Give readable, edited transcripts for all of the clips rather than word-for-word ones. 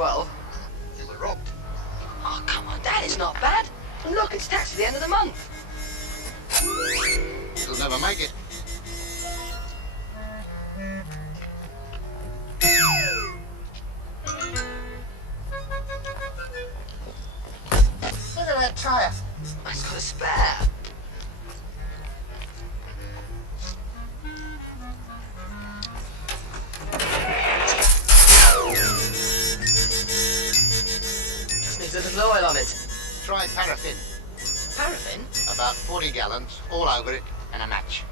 12. You were robbed. Oh, come on, Dad, it's not bad. And look, it's tax at the end of the month. You'll never make it. Look at that tyre. It's got a spare. Just needs a little oil on it. Try paraffin. Paraffin? About 40 gallons, all over it, and a match.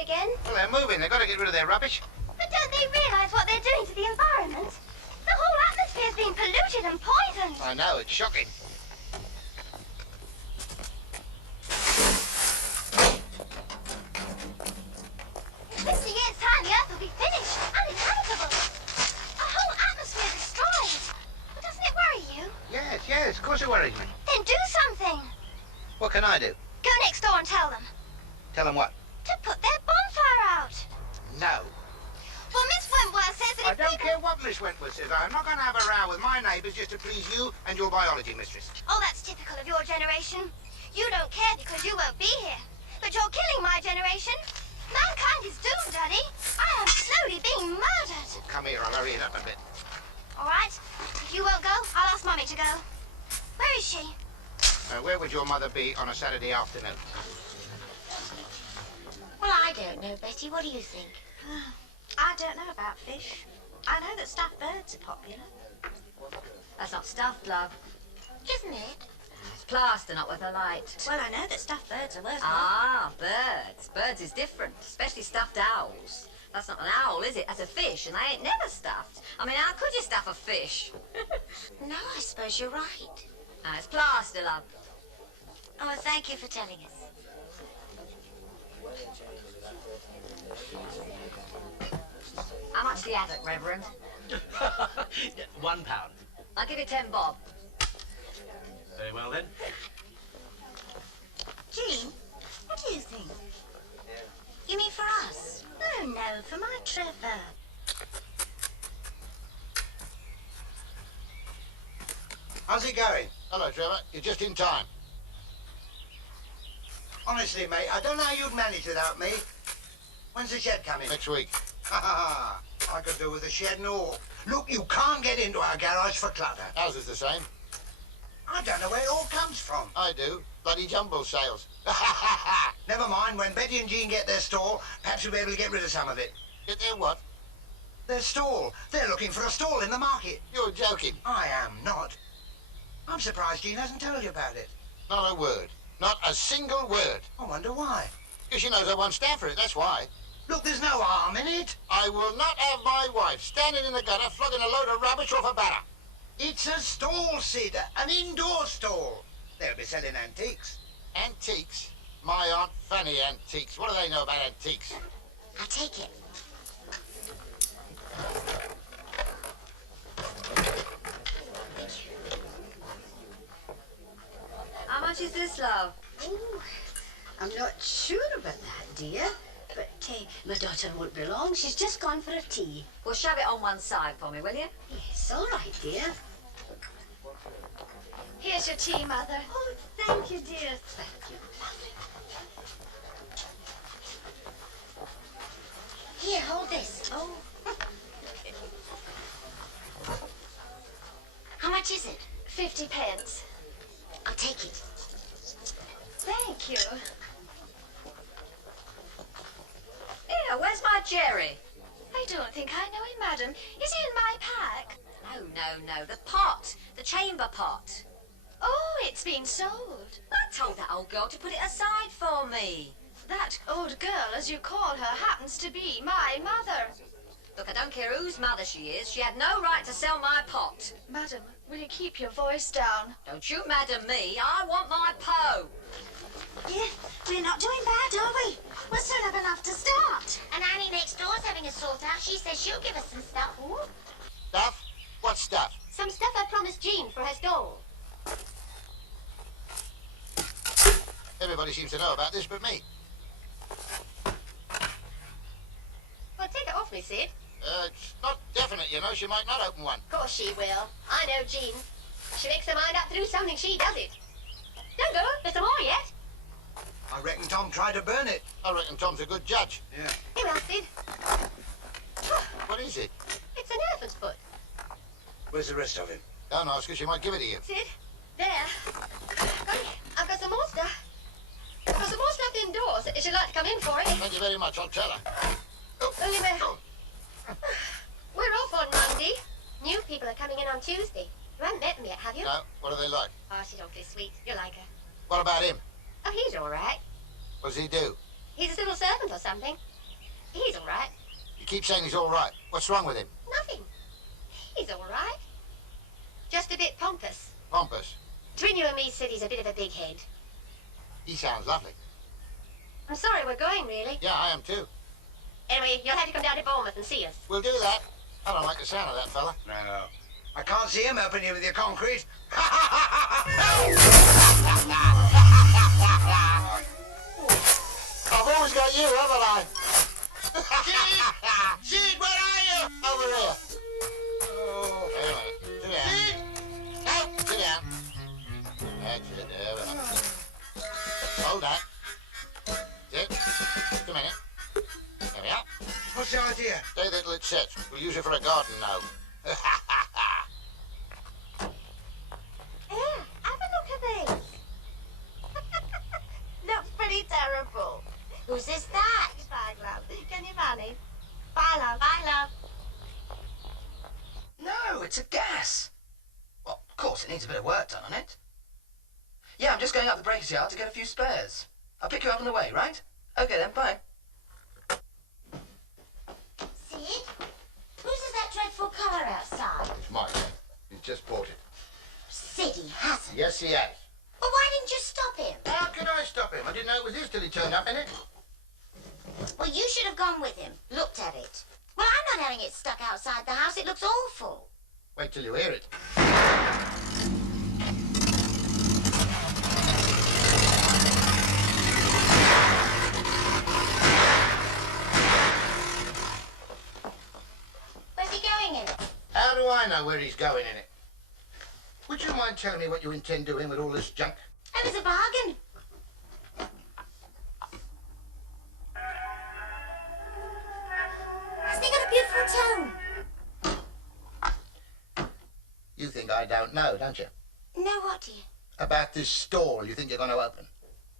Again? Well, they're moving. They've got to get rid of their rubbish. But don't they realise what they're doing to the environment? The whole atmosphere's being polluted and poisoned. I know, it's shocking. In 50 years' time, the Earth will be finished, uninhabitable. The whole atmosphere destroyed. Well, doesn't it worry you? Yes, of course it worries me. Then do something. What can I do? Go next door and tell them. Tell them what? To put their bonfire out. No. Well, Miss Wentworth says that I if don't people... care what Miss Wentworth says. I'm not going to have a row with my neighbours just to please you and your biology mistress. Oh, that's typical of your generation. You don't care because you won't be here. But you're killing my generation. Mankind is doomed, Daddy. I am slowly being murdered. Well, come here, I'll hurry it up a bit. All right. If you won't go, I'll ask Mummy to go. Where is she? Where would your mother be on a Saturday afternoon? Well, I don't know, Betty. What do you think? I don't know about fish. I know that stuffed birds are popular. That's not stuffed, love. Isn't it? It's plaster, not with a light. Well, I know that stuffed birds are worth more. Ah, birds. Birds is different, especially stuffed owls. That's not an owl, is it? That's a fish, and they ain't never stuffed. I mean, how could you stuff a fish? No, I suppose you're right. No, it's plaster, love. Oh, well, thank you for telling us. How much do you have it, Reverend? £1. I'll give you 10 bob. Very well, then. Jean, what do you think? You mean for us? No, for my Trevor. How's it going? Hello, Trevor. You're just in time. Honestly, mate, I don't know how you'd manage without me. When's the shed coming? Next week. Ha ha ha. I could do with a shed and all. Look, you can't get into our garage for clutter. Ours is the same. I don't know where it all comes from. I do. Bloody jumble sales. Never mind, when Betty and Jean get their stall, perhaps we'll be able to get rid of some of it. Get their what? Their stall. They're looking for a stall in the market. You're joking. I am not. I'm surprised Jean hasn't told you about it. Not a word. Not a single word. I wonder why. Because she knows I won't stand for it, that's why. Look, there's no harm in it. I will not have my wife standing in the gutter flogging a load of rubbish off a batter. It's a stall, Sid, an indoor stall. They'll be selling antiques. Antiques? My Aunt Fanny antiques. What do they know about antiques? I'll take it. How much is this, love? Oh, I'm not sure about that, dear. But my daughter won't be long. She's just gone for a tea. Well, shove it on one side for me, will you? Yes, all right, dear. Here's your tea, Mother. Oh, thank you, dear. Thank you. Here, hold this. Oh, How much is it? 50 pence. I'll take it. Thank you. Here, where's my Jerry? I don't think I know him, madam. Is he in my pack? No. The pot. The chamber pot. Oh, it's been sold. I told that old girl to put it aside for me. That old girl, as you call her, happens to be my mother. Look, I don't care whose mother she is. She had no right to sell my pot. Madam, will you keep your voice down? Don't you madam me. I want my po. Yeah, we're not doing bad, are we? We'll soon have enough to start. And Annie next door's having a sort out. She says she'll give us some stuff. Stuff? Nobody seems to know about this but me. Well, take it off me, Sid. It's not definite, you know. She might not open one. Of course she will. I know Jean. She makes her mind up to do something, she does it. Don't go. There's some more yet. I reckon Tom tried to burn it. I reckon Tom's a good judge. Yeah. Here we are, Sid. What is it? It's an elephant's foot. Where's the rest of him? Don't ask her. She might give it to you. Sid, there. I've got some more stuff. I've got some more stuff indoors if you'd like to come in for it. Thank you very much. I'll tell her. Oh. Only we're off on Monday. New people are coming in on Tuesday. You haven't met them yet, have you? No. What are they like? Oh, she's awfully sweet. You'll like her. What about him? Oh, he's all right. What does he do? He's a civil servant or something. He's all right. You keep saying he's all right. What's wrong with him? Nothing. He's all right. Just a bit pompous. Pompous. Between you and me, Sid, he's a bit of a big head. He sounds lovely. I'm sorry we're going, really. Yeah, I am too. Anyway, you'll have to come down to Bournemouth and see us. We'll do that. I don't like the sound of that fella. No. I can't see him helping you with your concrete. I've always got you, haven't I? Sid! Sid, where are you? Over here. Oh. Wait a minute. Sit down. No, sit down. That's it. There we are. Hold that. Sit. Just a minute. There we are. What's the idea? Stay there till it sets. We'll use it for a garden now. Here, have a look at these. Looks pretty terrible. Whose is that? Bye, love. Can you manage? Bye, love. Bye, love. No, it's a gas. Well, of course, it needs a bit of work done on it. Yeah, I'm just going up the breakers yard to get a few spares. I'll pick you up on the way, right? Okay then, bye. Sid? Whose is that dreadful car outside? It's mine. He's just bought it. Sid, he hasn't. Yes, he has. Well, why didn't you stop him? How could I stop him? I didn't know it was his till he turned up in it. Well, you should have gone with him, looked at it. Well, I'm not having it stuck outside the house. It looks awful. Wait till you hear it. Where's he going in it? How do I know where he's going in it? Would you mind telling me what you intend doing with all this junk? It was a bargain. Hasn't he got a beautiful tone? You think I don't know, don't you? No, what, dear? About this stall you think you're going to open.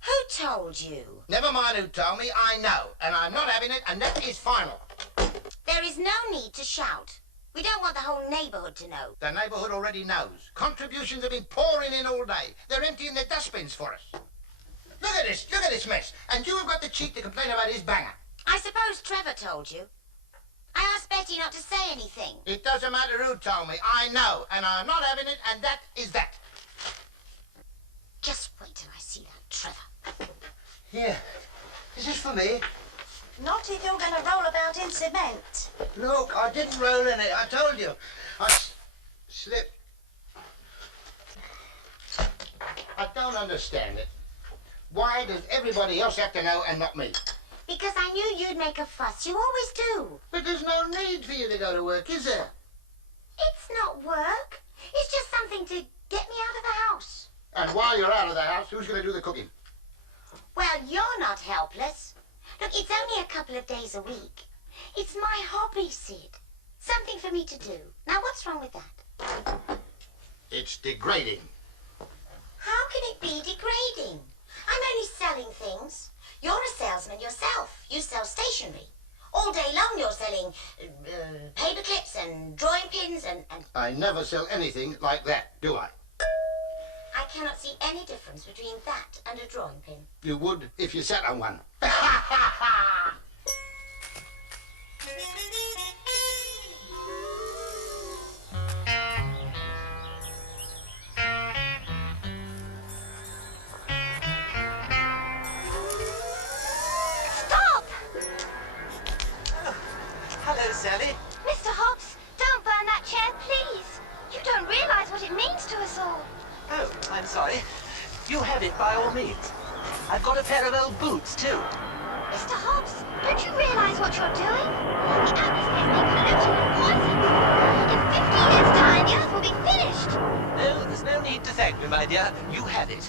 Who told you? Never mind who told me, I know. And I'm not having it, and that is final. There is no need to shout. We don't want the whole neighbourhood to know. The neighbourhood already knows. Contributions have been pouring in all day. They're emptying their dustbins for us. Look at this mess. And you have got the cheek to complain about his banger. I suppose Trevor told you. I asked Betty not to say anything. It doesn't matter who told me, I know. And I'm not having it, and that is that. Just wait till I see that Trevor. Here. Is this for me? Not if you're going to roll about in cement. Look, I didn't roll in it. I told you. I slipped. I don't understand it. Why does everybody else have to know and not me? Because I knew you'd make a fuss. You always do. But there's no need for you to go to work, is there? It's not work. It's just something to get me out of the house. And while you're out of the house, who's going to do the cooking? Well, you're not helpless. Look, it's only a couple of days a week. It's my hobby, Sid. Something for me to do. Now, what's wrong with that? It's degrading. How can it be degrading? I'm only selling things. You're a salesman yourself. You sell stationery. All day long you're selling paper clips and drawing pins and... I never sell anything like that, do I? I cannot see any difference between that and a drawing pin. You would if you sat on one. Stop! Hello, Sally. Mr. Hobbs, don't burn that chair, please. You don't realise what it means to us all. Oh, I'm sorry. You have it by all means. I've got a pair of old boots, too. Mr. Hobbs, don't you realise what you're doing? The atmosphere's been polluted and poisoned. In 15 years' time, the Earth will be finished. No, there's no need to thank me, my dear. You have it.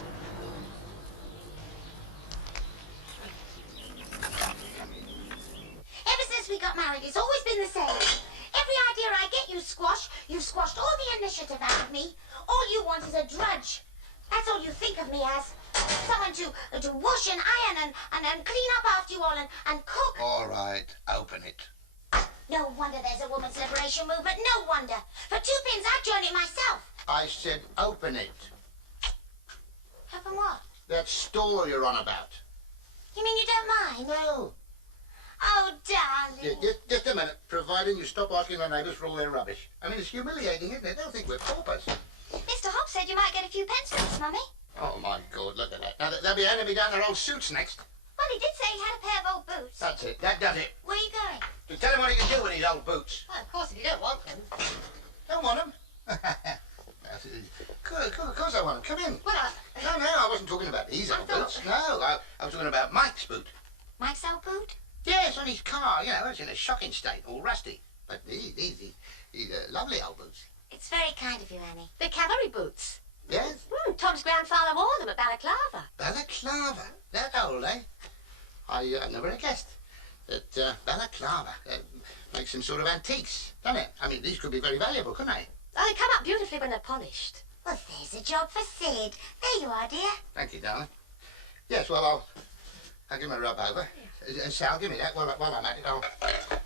Ever since we got married, it's always been the same. Every idea I get, you squash. You've squashed all the initiative out of me. All you want is a drudge. That's all you think of me as. Someone to wash and iron and clean up after you all and cook. All right, open it. No wonder there's a women's liberation movement. No wonder. For 2 pins, I'd join it myself. I said open it. Open what? That store you're on about. You mean you don't mind? No. Oh, darling. Just a minute, providing you stop asking the neighbours for all their rubbish. I mean, it's humiliating, isn't it? They don't think we're paupers. Mr. Hobbs said you might get a few pence for this, Mummy. Oh, my God, look at that. Now, they'll be handing me down their old suits next. Well, he did say he had a pair of old boots. That's it. That does it. Where are you going? To tell him what he can do with his old boots. Well, of course, if you don't want them. Don't want them? Of course I want them. Come in. Well, No, I wasn't talking about these old boots. No, I was talking about Mike's boot. Mike's old boot? Yes, on his car. You know, it's in a shocking state, all rusty. But these lovely old boots. It's very kind of you, Annie. The cavalry boots. Yes? Tom's grandfather wore them at Balaclava. Balaclava? That old, eh? I never have guessed that Balaclava makes some sort of antiques, doesn't it? I mean, these could be very valuable, couldn't they? Oh, they come out beautifully when they're polished. Well, there's a job for Sid. There you are, dear. Thank you, darling. Yes, well, I'll give him a rub over. And Sal, give me that while I'm at it.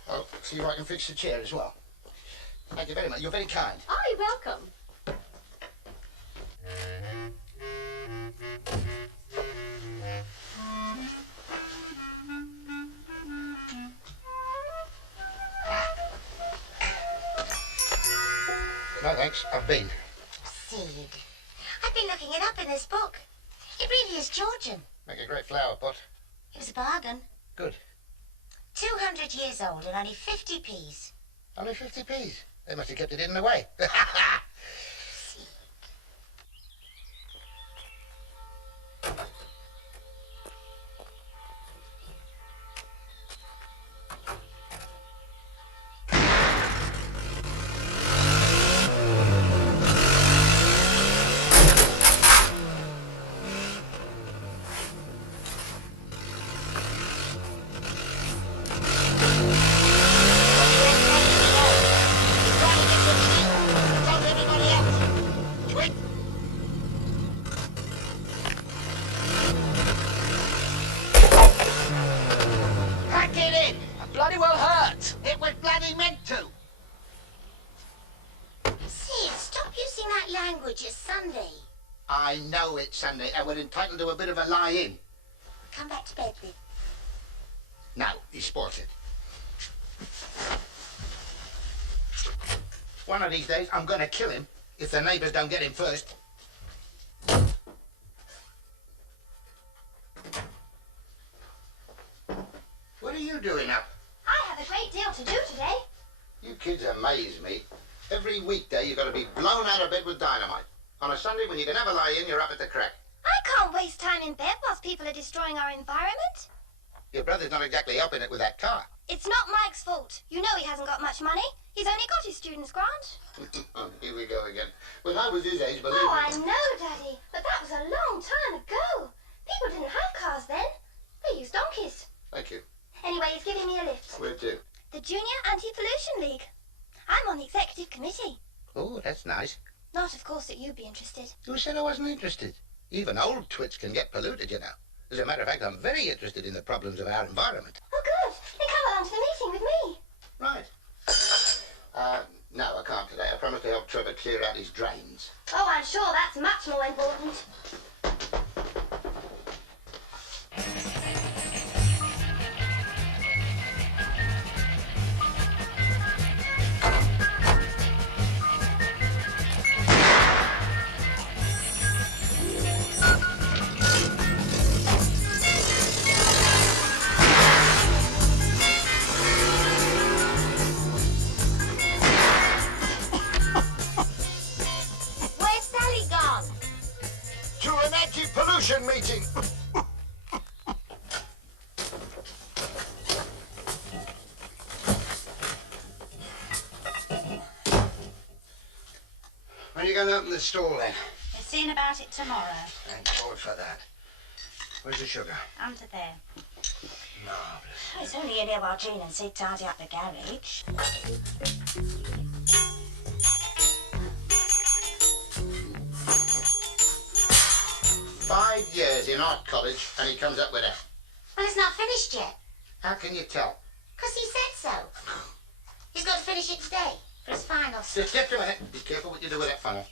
I'll see if I can fix the chair as well. Thank you very much. You're very kind. Oh, you're welcome. No, thanks. I've been. Sid. I've been looking it up in this book. It really is Georgian. Make a great flower pot. It was a bargain. Good. 200 years old and only 50p's. Only 50p's. They must have kept it hidden away. Bloody well hurt. It was bloody meant to. Sid, stop using that language. It's Sunday. I know it's Sunday and we're entitled to a bit of a lie-in. Come back to bed then. No, he spoilt it. One of these days, I'm going to kill him if the neighbours don't get him first. What are you doing up? I have a great deal to do today. You kids amaze me. Every weekday you've got to be blown out of bed with dynamite. On a Sunday when you can have a lie-in, you're up at the crack. I can't waste time in bed whilst people are destroying our environment. Your brother's not exactly helping it with that car. It's not Mike's fault. You know he hasn't got much money. He's only got his student's grant. Oh, here we go again. When I was his age, believe Oh, me... I know, Daddy. But that was a long time ago. People didn't have cars then. They used donkeys. Thank you. Anyway, he's giving me a lift. Where to? The Junior Anti-Pollution League. I'm on the executive committee. Oh, that's nice. Not, of course, that you'd be interested. Who said I wasn't interested? Even old twits can get polluted, you know. As a matter of fact, I'm very interested in the problems of our environment. Oh, good. Then come along to the meeting with me. Right. No, I can't today. I promised to help Trevor clear out his drains. Oh, I'm sure that's much more important. Where's Sally gone? To an are you going to open the store then? We're seeing about it tomorrow. Thank God for that. Where's the sugar? Under there. Marvellous. Oh, it's only in here while Jean and Sid tidy up the garage. 5 years in art college and he comes up with that. Well, it's not finished yet. How can you tell? Because he said so. He's got to finish it today for his finals. Just a minute. Be careful what you do with that funnel.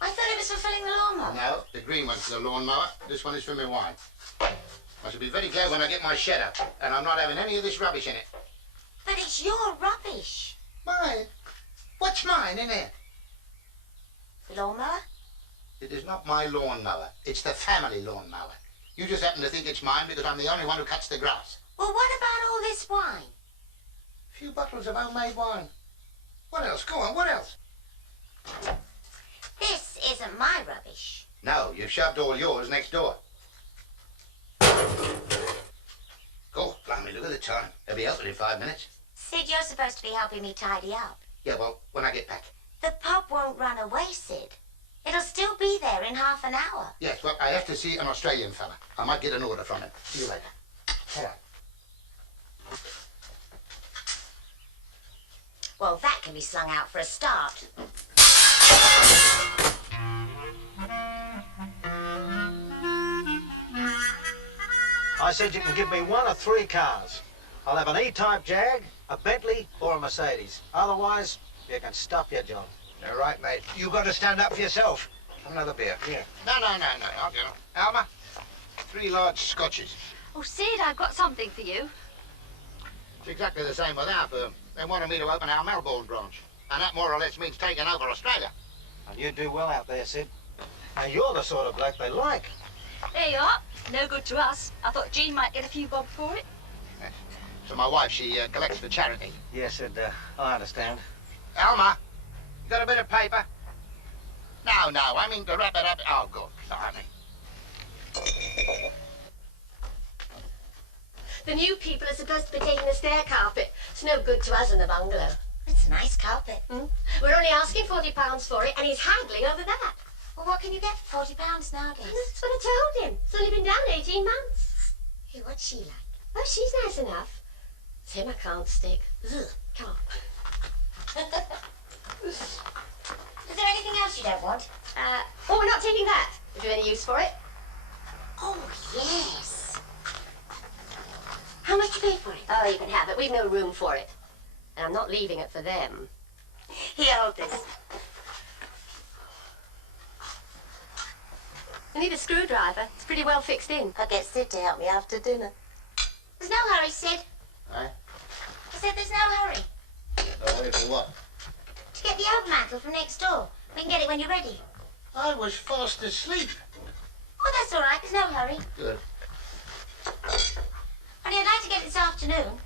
I thought it was for filling the lawnmower. No, the green one's for the lawnmower. This one is for my wine. I shall be very glad when I get my shed up, and I'm not having any of this rubbish in it. But it's your rubbish. Mine? What's mine in here? The lawnmower? It is not my lawnmower. It's the family lawnmower. You just happen to think it's mine because I'm the only one who cuts the grass. Well, what about all this wine? A few bottles of homemade wine. What else? Go on, what else? This isn't my rubbish. No, you've shoved all yours next door. Go, blimey, look at the time. They'll be open in 5 minutes. Sid, you're supposed to be helping me tidy up. Yeah, well, when I get back. The pub won't run away, Sid. It'll still be there in half an hour. Yes, well, I have to see an Australian fella. I might get an order from him. See you later. All right. Well, that can be slung out for a start. I said you can give me 1 of 3 cars. I'll have an E-Type Jag, a Bentley, or a Mercedes. Otherwise, you can stop your job. All right, mate. You've got to stand up for yourself. Have another beer. Yeah. No. I'll get 'em. Alma, 3 large scotches. Oh, Sid, I've got something for you. It's exactly the same with our firm. They wanted me to open our Melbourne branch. And that more or less means taking over Australia. And you do well out there, Sid. Now, you're the sort of bloke they like. There you are. No good to us. I thought Jean might get a few bob for it. Yes. So my wife, she collects for charity. Yes, Sid, I understand. Alma, you got a bit of paper? No, I mean to wrap it up. Oh, good, blimey. The new people are supposed to be taking the stair carpet. It's no good to us in the bungalow. It's a nice carpet. We're only asking £40 for it, and he's haggling over that. Well, what can you get for £40 nowadays? That's what I told him. It's only been down 18 months. Hey, what's she like? Oh, she's nice enough. It's him I can't stick. Ugh, come on. Is there anything else you don't want? Oh, we're not taking that. Is there any use for it? Oh, yes. How much do you pay for it? Oh, you can have it. We've no room for it. And I'm not leaving it for them. Here, hold this. I need a screwdriver. It's pretty well fixed in. I'll get Sid to help me after dinner. There's no hurry, Sid. Eh? I said there's no hurry. Oh, wait for what? To get the overmantel from next door. We can get it when you're ready. I was fast asleep. Oh, that's all right. There's no hurry. Good. Only I'd like to get it this afternoon.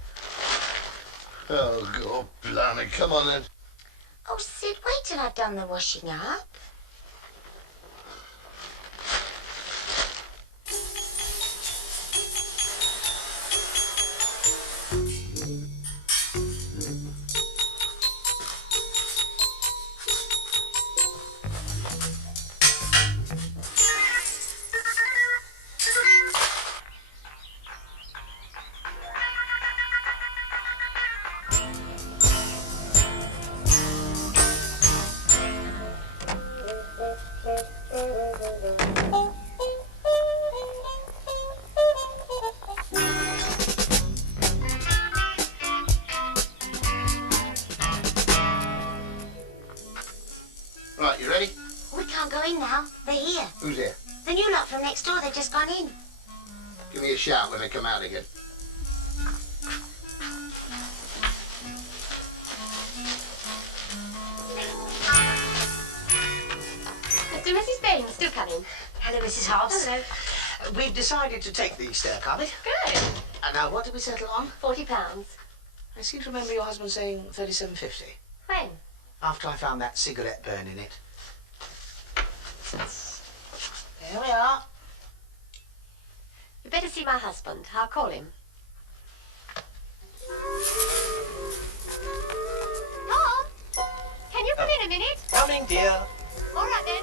Oh, God, blimey, come on then. Oh, Sid, wait till I've done the washing up. Right, you ready? We can't go in now. They're here. Who's here? The new lot from next door, they've just gone in. Give me a shout when they come out again. Mr. and Mrs. Bain still coming. Hello, Mrs. Hobbs. Hello. We've decided to take the stair carpet. Good. And now, what did we settle on? £40. I seem to remember your husband saying 37.50. When? After I found that cigarette burn in it. There we are. You better see my husband. I'll call him. Tom? Can you come in a minute? Coming, dear. All right then.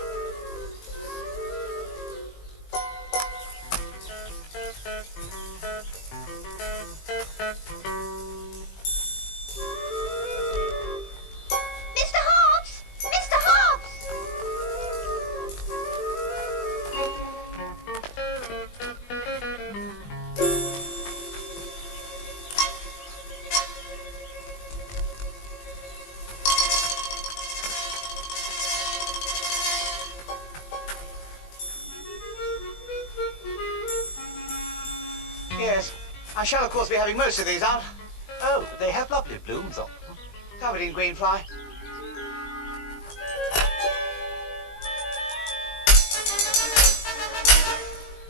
Mr. Hobbs! Mr. Hobbs! Yes, I shall of course be having most of these out. Oh, they have lovely blooms on them. Covered in green fly.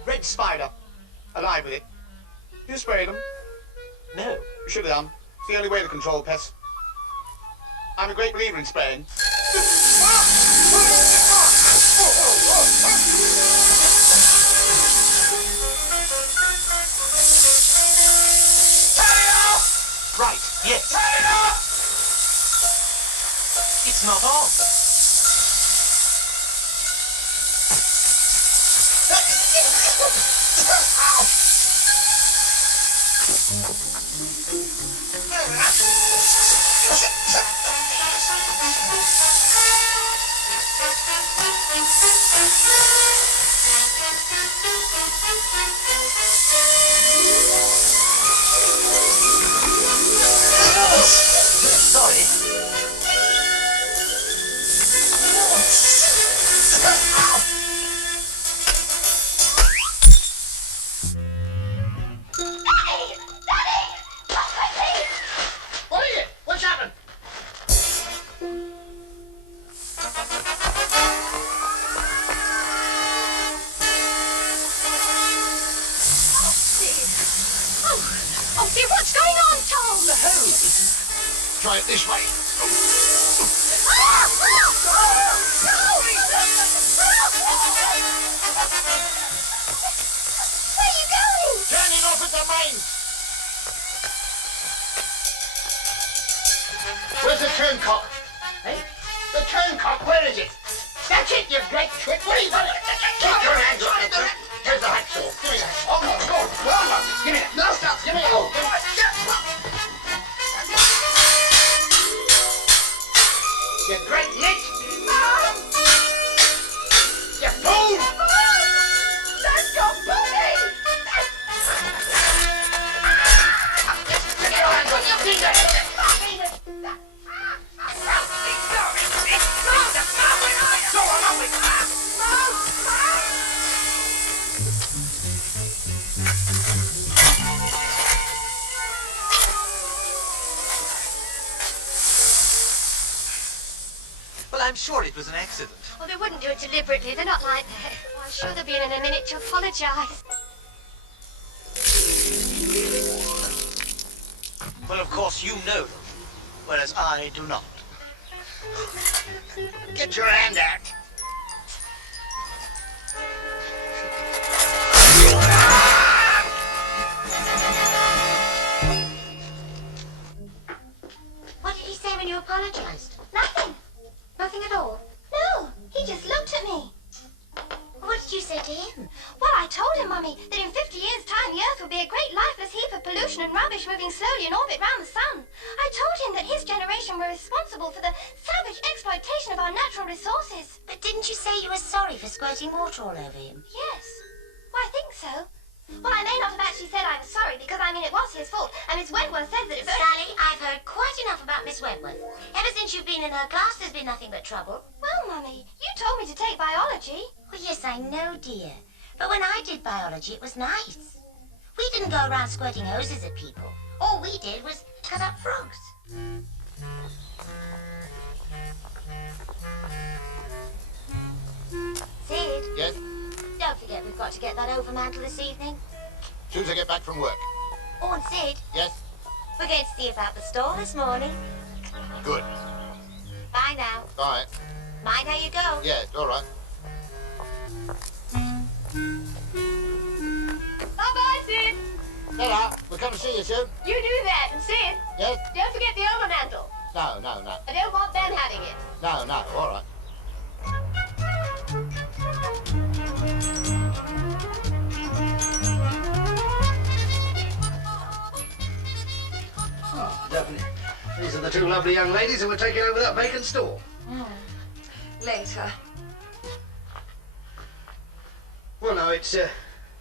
Red spider. Alive with it. You spray them? No. You should have done. It's the only way to control pests. I'm a great believer in spraying. Right, yes. It's not on. Sorry. What is it? What's happened? Oh dear, what's going on, Tom? The hose. Try it this way. Where are you going? Turn it off at the mains. Where's the turncock? Eh? The turncock, where is it? That's it, you great twit. What are you doing? Keep your hands off it. Here's the hacksaw. Give me that. Oh, no, no, no, no. Give me that. No, stop. Give me that. Oh, give me that. You great lit. You fool. That's your body! Get your hands off your finger. Well, I'm sure it was an accident. Well, they wouldn't do it deliberately. They're not like that. Well, I'm sure they'll be in a minute to apologise. Well, of course you know them, whereas I do not. Get your hand out. What did he say when you apologised? Nothing. Nothing at all. No, he just looked at me. What did you say to him? Well, I told him, Mummy, that in 50 years' time the Earth will be a great lifeless heap of pollution and rubbish moving slowly in orbit round the sun. I told him that his generation were responsible for the savage exploitation of our natural resources. But didn't you say you were sorry for squirting water all over him? Yes. Well, I think so. Well, I may not have actually said I was sorry because, I mean, it was his fault, and Miss Wentworth says that it's... Sally, I've heard quite enough about Miss Wentworth. Ever since you've been in her class, there's been nothing but trouble. Well, Mummy, you told me to take biology. Well, yes, I know, dear. But when I did biology, it was nice. We didn't go around squirting hoses at people. All we did was cut up frogs. Sid? Yes? Don't forget we've got to get that overmantel this evening. As soon as I get back from work. Oh, and Sid, Yes? we're going to see about the store this morning. Good. Bye now. Bye. Mind how you go. Yeah, all right. Bye-bye, Sid. Ta-ra. We'll come and see you soon. You do that, and Sid, Yes? don't forget the overmantel. No, no, no. I don't want Ben having it. No, no, all right. lovely young ladies who were taking over that vacant store. Later. Well, no, it's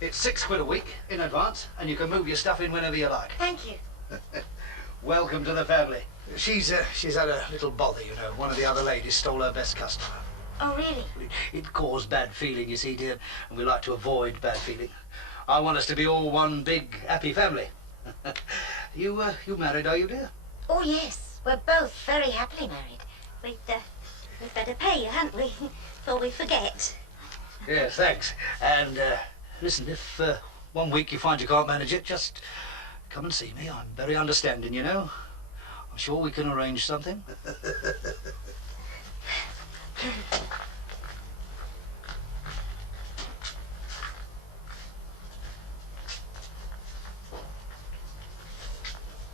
£6 a week in advance, and you can move your stuff in whenever you like. Thank you. Welcome to the family. She's had a little bother, you know. One of the other ladies stole her best customer. Oh, really? It caused bad feeling, you see, dear, and we like to avoid bad feeling. I want us to be all one big, happy family. You married, are you, dear? Oh, yes. We're both very happily married. We'd better pay you, hadn't we? Before we forget. Yes, thanks. And, listen, if 1 week you find you can't manage it, just come and see me. I'm very understanding, you know. I'm sure we can arrange something.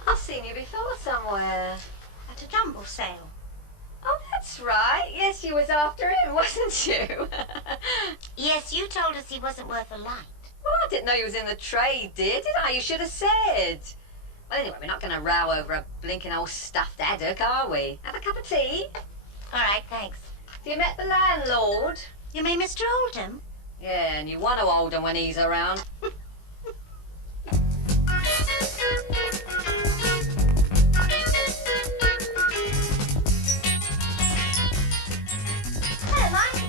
I've seen you before somewhere. At a jumble sale. Oh, that's right. Yes, you was after him, wasn't you? Yes, you told us he wasn't worth a light. Well, I didn't know you was in the trade, dear, did I? You should have said. Well, anyway, we're not going to row over a blinking old stuffed haddock, are we? Have a cup of tea? All right, thanks. Have you met the landlord? You mean Mr. Oldham? Yeah, and you want to hold him when he's around. Hello, Mike.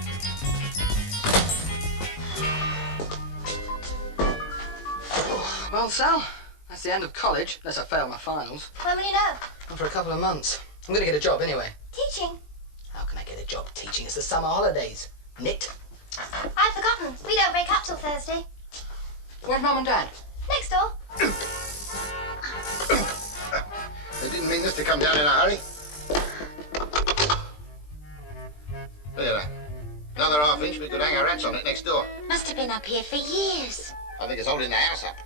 Well, Sal, that's the end of college, unless I fail my finals. When will you know? Not for a couple of months. I'm going to get a job anyway. Teaching. How can I get a job teaching? It's the summer holidays. Knit. I've forgotten. We don't break up till Thursday. Where's Mum and Dad? Next door. They didn't mean this to come down in a hurry. Look at that. Another half-inch, we could hang our hats on it next door. Must have been up here for years. I think it's holding the house up.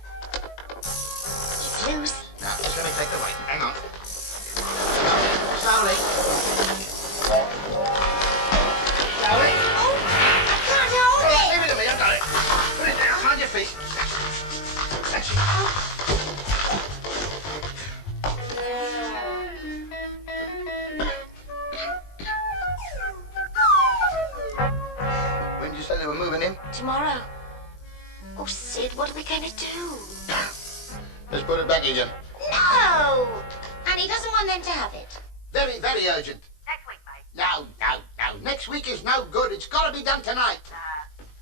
It's loose. Now, just let me take the weight. Hang on. Slowly. Slowly. Oh, I can't hold it. Leave it to me, I've got it. Put it down, mind your feet. That's it. When did you say they were moving in? Tomorrow. Oh, Sid, what are we going to do? Let's put it back again. No! And he doesn't want them to have it. Very, very urgent. Next week, mate. No. Next week is no good. It's got to be done tonight.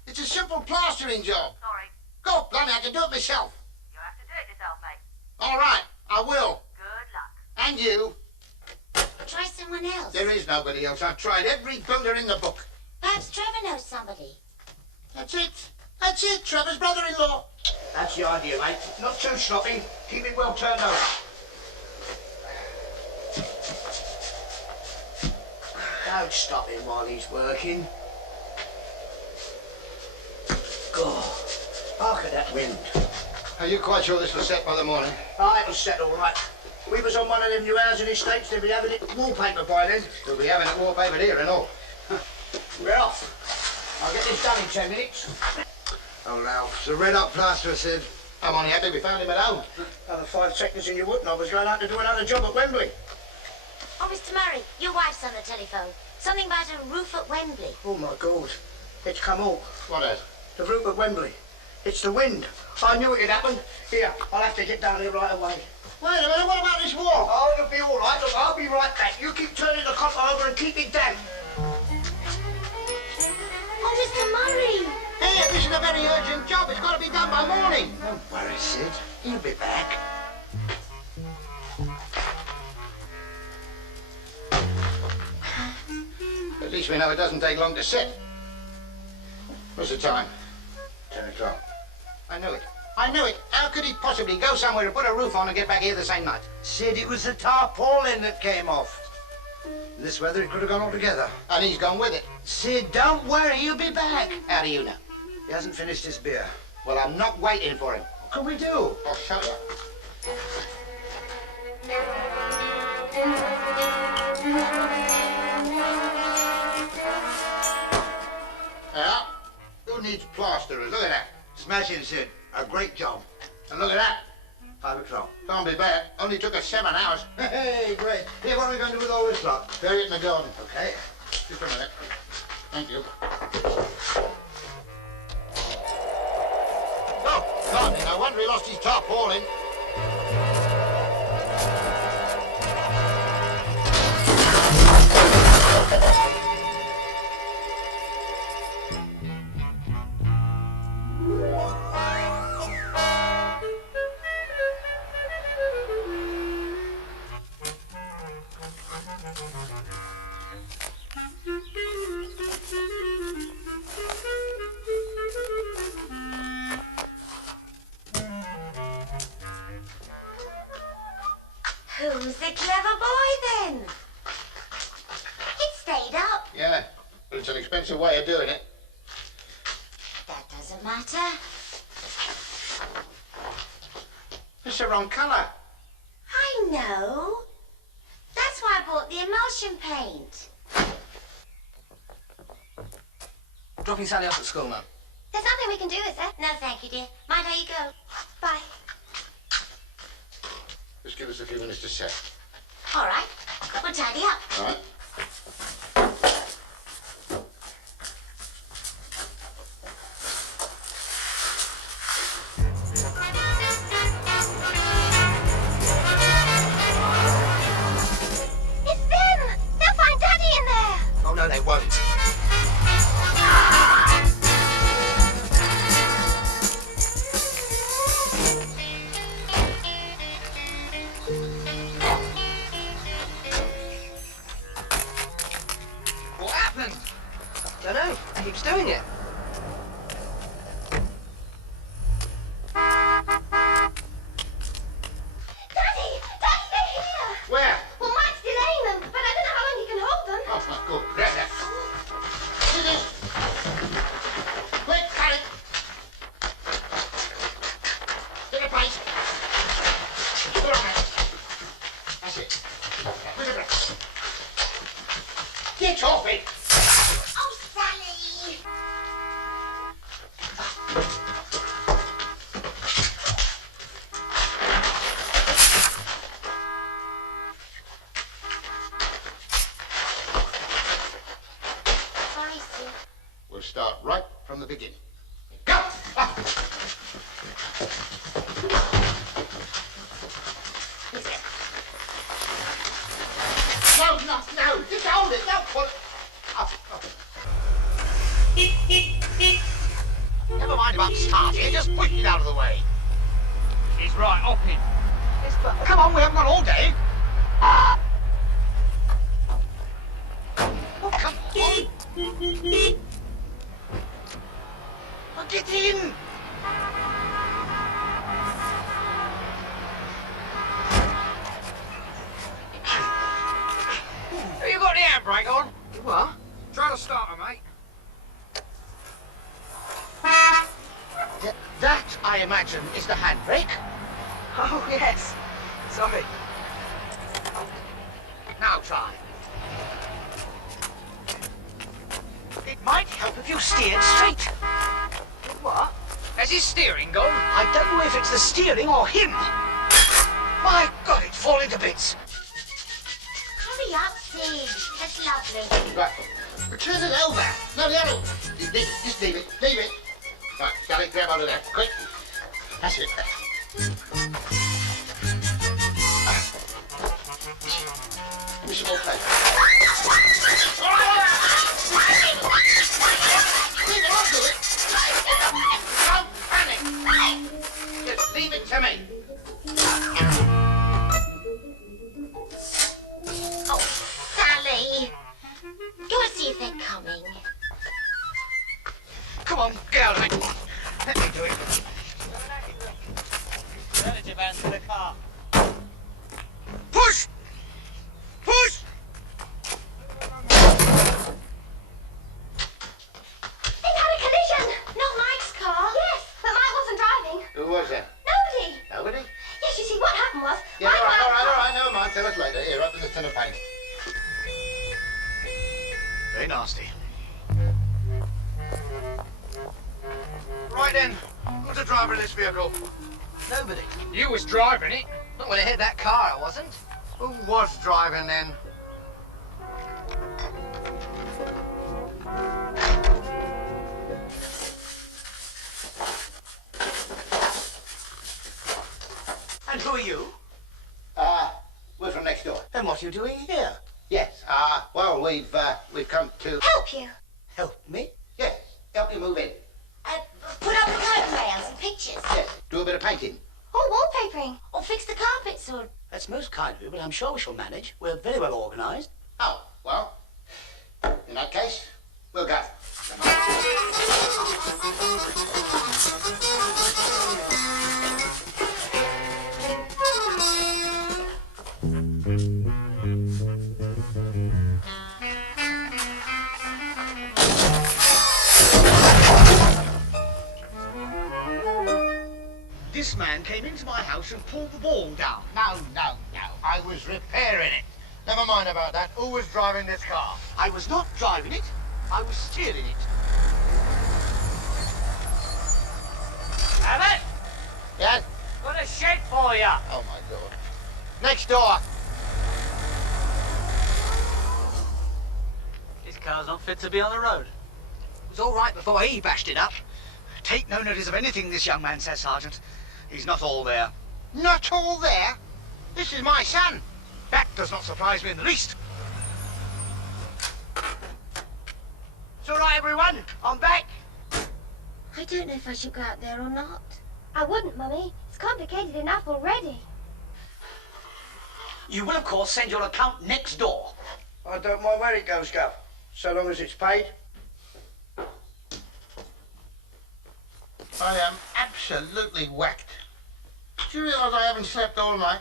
It's a simple plastering job. Sorry. Go, blimey, I can do it myself. You have to do it yourself, mate. All right, I will. Good luck. And you. Try someone else. There is nobody else. I've tried every builder in the book. Perhaps Trevor knows somebody. That's it. That's it, Trevor's brother-in-law. That's the idea, mate. Not too sloppy. Keep it well turned over. Don't stop him while he's working. God, hark at that wind. Are you quite sure this was set by the morning? Ah, it was set all right. We was on one of them new housing estates, they'd be having it wallpaper by then. We'll be having it wallpapered here and all. We're off. I'll get this done in 10 minutes. Oh, Ralph, it's a red-hot plasterer, Sid. I'm only happy we found him at home. Another 5 seconds and you wouldn't. I was going out to do another job at Wembley. Oh, Mr. Murray, your wife's on the telephone. Something about a roof at Wembley. Oh, my God. It's come off. What is? The roof at Wembley. It's the wind. I knew it'd happen. Here, I'll have to get down here right away. Wait a minute, what about this wall? Oh, it'll be all right. Look, I'll be right back. You keep turning the copper over and keep it damp. Oh, Mr. Murray! Here, this is a very urgent job. It's got to be done by morning. Don't worry, Sid. He'll be back. At least we know it doesn't take long to set. What's the time? 10 o'clock. I knew it. I knew it. How could he possibly go somewhere to put a roof on and get back here the same night? Sid, it was the tarpaulin that came off. In this weather, it could have gone altogether. And he's gone with it. Sid, don't worry. He'll be back. How do you know? He hasn't finished his beer. Well, I'm not waiting for him. What can we do? Oh, shut up. Yeah? Who needs plasterers? Look at that. Smashing, Sid. A great job. And look at that. High patrol. Can't be bad. Only took us 7 hours. Hey, great. Here, what are we going to do with all this lot? Bury it in the garden. Okay. Just a minute. Thank you. Oh, God, no wonder he lost his tarpaulin. Who's the clever boy then? It stayed up. Yeah, but it's an expensive way of doing it. That doesn't matter. It's the wrong colour. I know. That's why I bought the emulsion paint. Dropping Sally off at school, Mum. There's nothing we can do, is there? No, thank you, dear. Mind how you go. Bye. Just give us a few minutes to set. All right. We'll tidy up. All right. It's them! They'll find Daddy in there! Oh, no, they won't. What happened? Don't know. He keeps doing it. Daddy! Daddy, they're here! Where? Well, Mike's delaying them, but I don't know how long he can hold them. Oh, my God. Grab that. Scissors. Quick, carry. Get a plate. Put on it. That's it. With a breath. Get off it. Oh, Sally! Sorry, Sue. We'll start right from the beginning. Go! Ah. No, just hold it, don't pull it. Up. Never mind about starting, just push it out of the way. He's right, up him. Come on, we haven't got all day. Oh, come on. Well, get in. Have you got the handbrake on? What? Try to start her, mate. That, I imagine, is the handbrake. Oh, yes. Sorry. Now try. It might help if you steered straight. What? Has his steering gone? I don't know if it's the steering or him. My God, it's falling to bits. Hurry up, Sid. That's lovely. Right. But turn it over. No, the other. Just leave it. Leave it. Right, Sally, grab hold of that. Quick. That's it. Give me some more plate. I'll do it. Don't panic. Just leave it to me. Oh, Sally. Go and see if they're coming. Come on, get out of it. Let me do it. Relative answer the car. Push! Push! They had a collision! Not Mike's car. Yes, but Mike wasn't driving. Who was that? Nobody. Nobody? Yes, you see, what happened was... Yeah, Mike all right, never mind. Tell us later. Here, open this tin of paint. Very nasty. Right Right then, who's the driver of this vehicle? Nobody. You was driving it. Not when I hit that car, I wasn't. Who was driving then? And who are you? We're from next door. And what are you doing here? Yes, well, we've come to... Help you. Help me? Yes, help you move in. Put up the curtain rails and pictures. Yes, do a bit of painting. Or wallpapering. Or fix the carpets or... That's most kind of you, but I'm sure we shall manage. We're very well organised. Oh, well, in that case, we'll go. This man came into my house and pulled the wall down. No. I was repairing it. Never mind about that. Who was driving this car? I was not driving it. I was steering it. Have it? Yes? Got a shed for you. Oh, my God. Next door. This car's not fit to be on the road. It was all right before he bashed it up. Take no notice of anything this young man says, Sergeant. He's not all there. Not all there? This is my son. That does not surprise me in the least. It's all right, everyone. I'm back. I don't know if I should go out there or not. I wouldn't, Mummy. It's complicated enough already. You will, of course, send your account next door. I don't mind where it goes, Gov, so long as it's paid. I am absolutely whacked. Do you realise I haven't slept all night?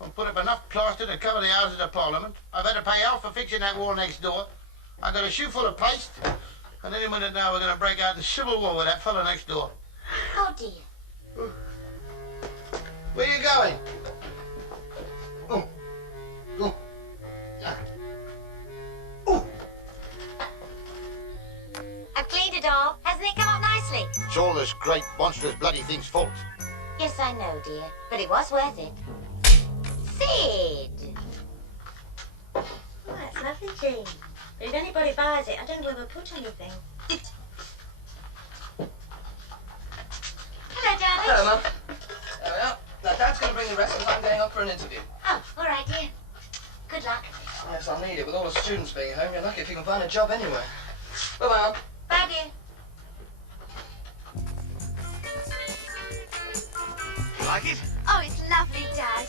I've put up enough plaster to cover the Houses of Parliament. I've had to pay out for fixing that wall next door. I've got a shoe full of paste. And any minute now we're going to break out in civil war with that fella next door. Oh, dear. Where are you going? Oh. Oh. Oh. I've cleaned it all. Hasn't it come up nicely? It's all this great monstrous bloody thing's fault. Yes, I know, dear. But it was worth it. Sid! Oh, that's lovely, Jean. But if anybody buys it, I don't know where we'll put anything. Hello, darling. Hello, Mum. There we are. Now, Dad's going to bring the rest and I'm going up for an interview. Oh, all right, dear. Good luck. Yes, I'll need it. With all the students being home, you're lucky if you can find a job anywhere. Bye-bye, Mum. Bye, dear. You like it? Oh, it's lovely, Dad.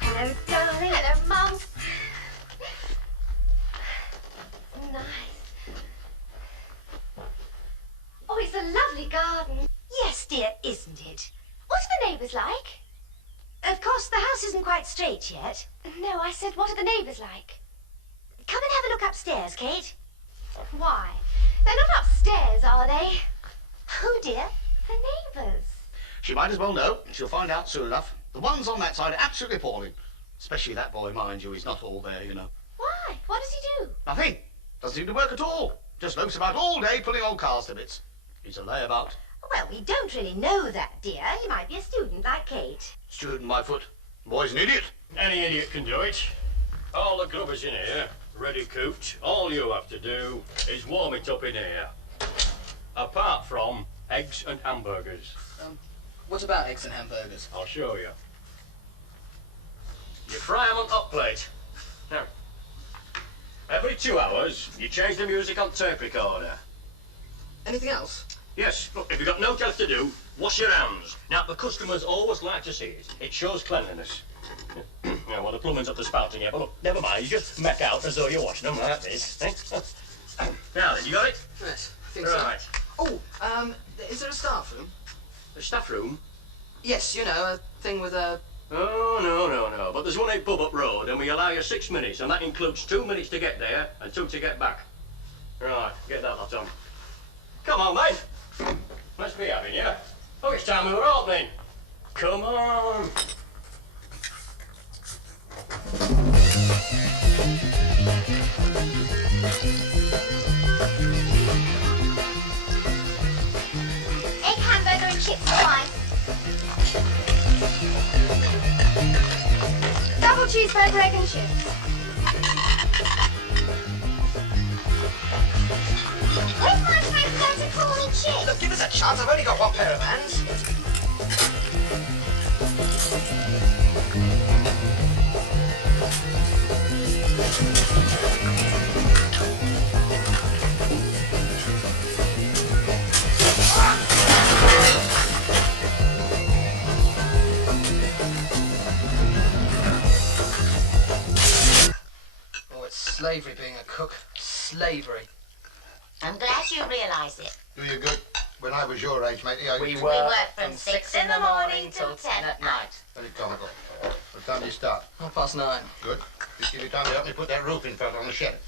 Hello, darling. Hello, Mum. Nice. Oh, it's a lovely garden. Yes, dear, isn't it? What are the neighbours like? Of course, the house isn't quite straight yet. No, I said, what are the neighbours like? Come and have a look upstairs, Kate. Why? They're not upstairs, are they? Who, dear? The neighbours. She might as well know. She'll find out soon enough. The ones on that side are absolutely appalling. Especially that boy, mind you. He's not all there, you know. Why? What does he do? Nothing. Doesn't seem to work at all. Just loafs about all day pulling old cars to bits. He's a layabout. Well, we don't really know that, dear. He might be a student like Kate. Student, my foot. Boy's an idiot. Any idiot can do it. All the grub is in here, ready cooked. All you have to do is warm it up in here. Apart from eggs and hamburgers. What about eggs and hamburgers? I'll show you. You fry them on hot plate. Now, every 2 hours, you change the music on tape recorder. Anything else? Yes, look, if you've got no else to do, wash your hands. Now, the customers always like to see it. It shows cleanliness. Yeah, well, the plumbing's up the spout in here, but look, never mind. You just make out as though you're washing them like this. Eh? Now then, you got it? Yes, I think Right. so. Oh, is there a staff room? The staff room? Yes, you know, a thing with a... Oh, no. But there's one at Pub Up Road, and we allow you 6 minutes, and that includes 2 minutes to get there and 2 to get back. Right, get that lot on. Come on, mate. Let's be having you. Oh, it's time we were opening. Come on. Egg hamburger and chips twice. Double cheeseburger, egg and chips. Where's my macaroni chips? Look, give us a chance. I've only got one pair of hands. Oh, it's slavery being a cook. Slavery. I'm glad you realise it. Do you good? When I was your age, matey, I We worked from 6 in the morning till 10 at night. Very comical. What time do you start? 9:30. Good. Just give me time to help me put that roofing felt on the shed.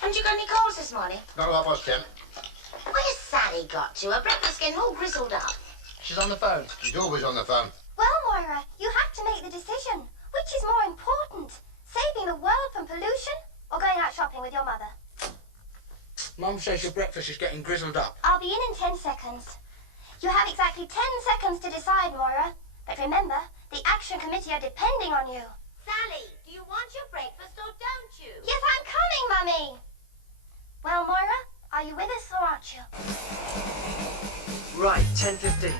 Haven't you got any calls this morning? Not 10:30. Where's Sally got to? Her breakfast getting all grizzled up. She's on the phone. She's always on the phone. Well, Moira, you have to make the decision. Which is more important? Saving the world from pollution or going out shopping with your mother? Mum says your breakfast is getting grizzled up. I'll be in 10 seconds. You have exactly 10 seconds to decide, Moira. But remember, the Action Committee are depending on you. Sally, do you want your breakfast or don't you? Yes, I'm coming, Mummy. Well, Moira, are you with us or aren't you? Right, 10:15.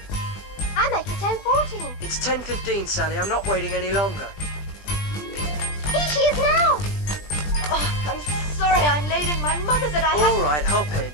I make it 10:14. It's 10:15, Sally. I'm not waiting any longer. Here she is now. Oh, I'm sorry I'm late and my mother said I had... All right, hop in.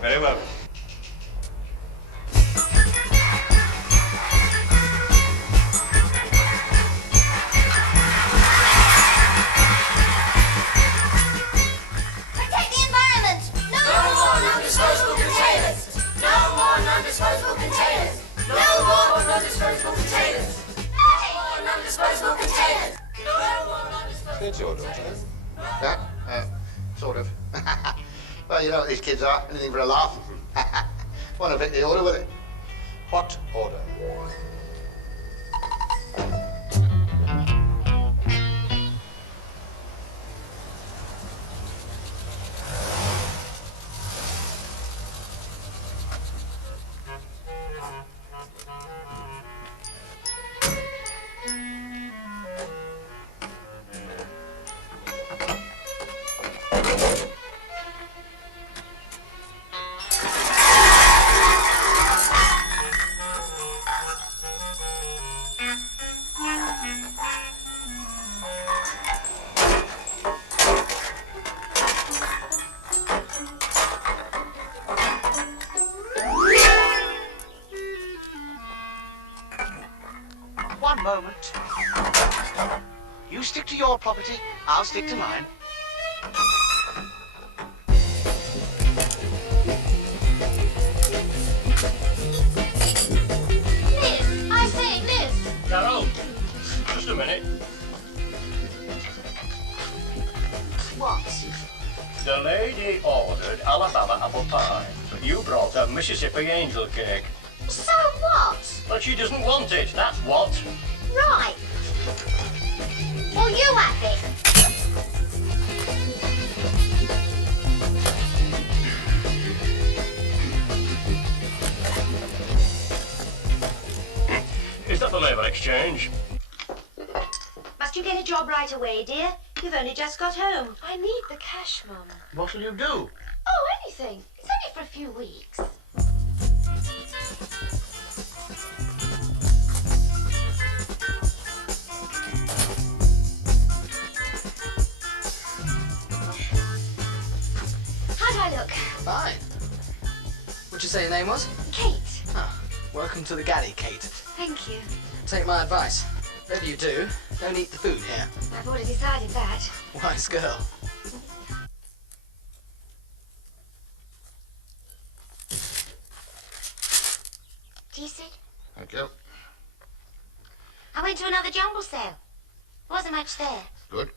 Very well. Protect the environment. No more non-disposable containers. No more non-disposable containers. No more non-disposable containers. No more non-disposable containers. No more non-disposable. It's your daughter. That? Sort of. Well, you know what these kids are. Anything for a laugh. Want to pick the order with it? What order? One moment. You stick to your property, I'll stick to mine. Liz, I say, Liz. Carol, just a minute. What? The lady ordered Alabama apple pie, but you brought her Mississippi angel cake. So what? But she doesn't want it, that's what. Right. Well, you have it. Is that the labour exchange? Must you get a job right away, dear? You've only just got home. I need the cash, Mum. What'll you do? Oh, anything. It's only for a few weeks. Fine. What'd you say your name was? Kate. Ah, welcome to the galley, Kate. Thank you. Take my advice. Whatever you do, don't eat the food here. I've already decided that. Wise girl. Do you sit? Thank you. I went to another jumble sale. Wasn't much there. Good.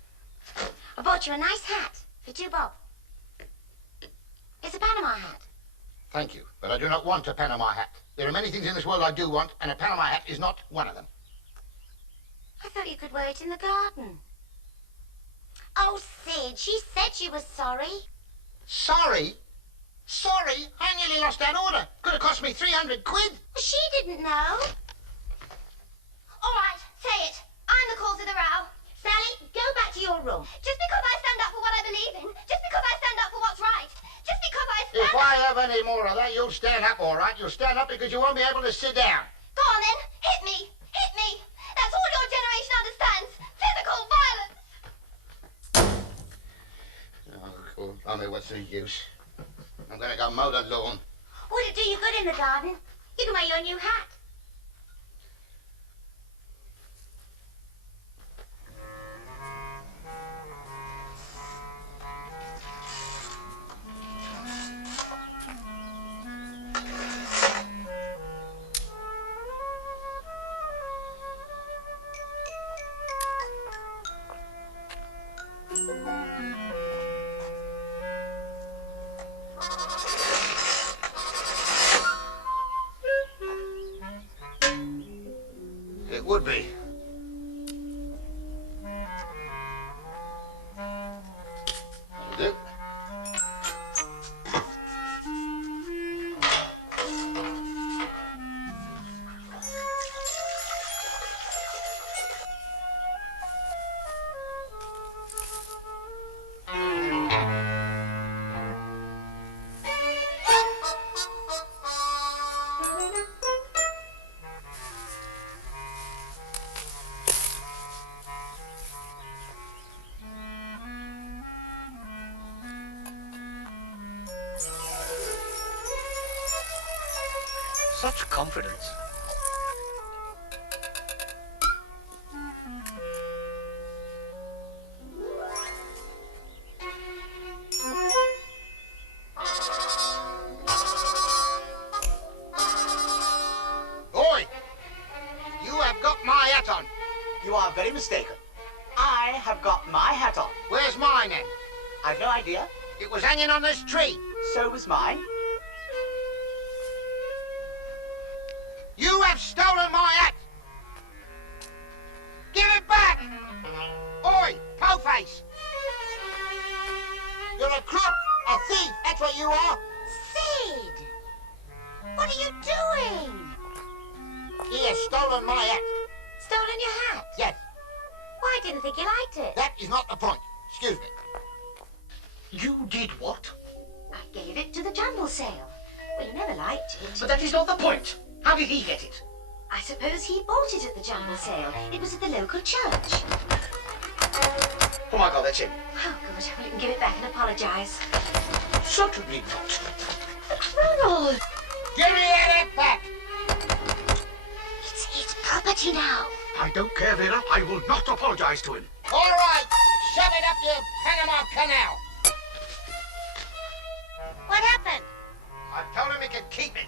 I bought you a nice hat for $2 bob. It's a Panama hat. Thank you, but I do not want a Panama hat. There are many things in this world I do want, and a Panama hat is not one of them. I thought you could wear it in the garden. Oh, Sid, she said she was sorry. Sorry? Sorry? I nearly lost that order. Could have cost me 300 quid. Well, she didn't know. All right, say it. I'm the cause of the row. Sally, go back to your room. Just because I stand up for what I believe in, just because I stand up for what's right, just because I stand If I have any more of that, you'll stand up, all right? You'll stand up because you won't be able to sit down. Go on then, hit me, hit me. That's all your generation understands. Physical violence. Oh, I mean, what's the use? I'm gonna go mow the lawn. Would it do you good in the garden? You can wear your new hat. It would be. That'll do. Such confidence. Boy, you have got my hat on. You are very mistaken. I have got my hat on. Where's mine then? I've no idea. It was hanging on this tree. So was mine. You have stolen my hat! Give it back! Oi, po-face! You're a crook, a thief, that's what you are! Sid! What are you doing? He has stolen my hat. Stolen your hat? Yes. Why, I didn't think you liked it. That is not the point. Excuse me. You did what? I gave it to the jumble sale. Well, you never liked it. But that is not the point. How did he get it? I suppose he bought it at the jumble sale. It was at the local church. Oh my God, that's him. Oh, good. Well, you can give it back and apologise. Certainly not. Ronald! Give me that hat back! It's his property now. I don't care, Vera. I will not apologise to him. All right, shove it up your Panama Canal. What happened? I told him he could keep it.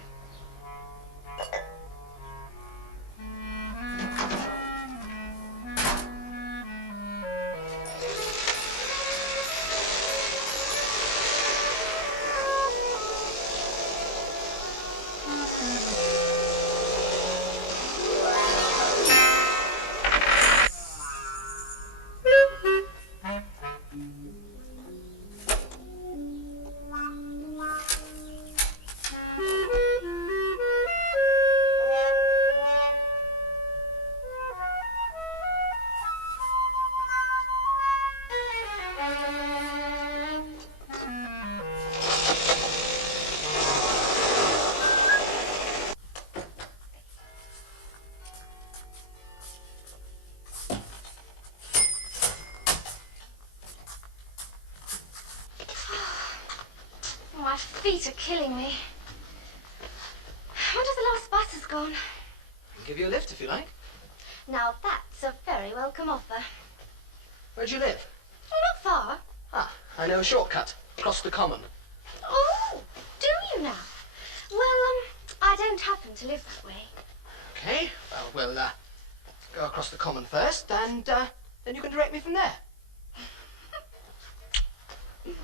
feet are killing me. I wonder if the last bus has gone. I'll give you a lift if you like. Now that's a very welcome offer. Where do you live? Oh, not far. Ah, I know a shortcut. Across the common. Oh, do you now? Well, I don't happen to live that way. Okay, well, we'll go across the common first, and then you can direct me from there. You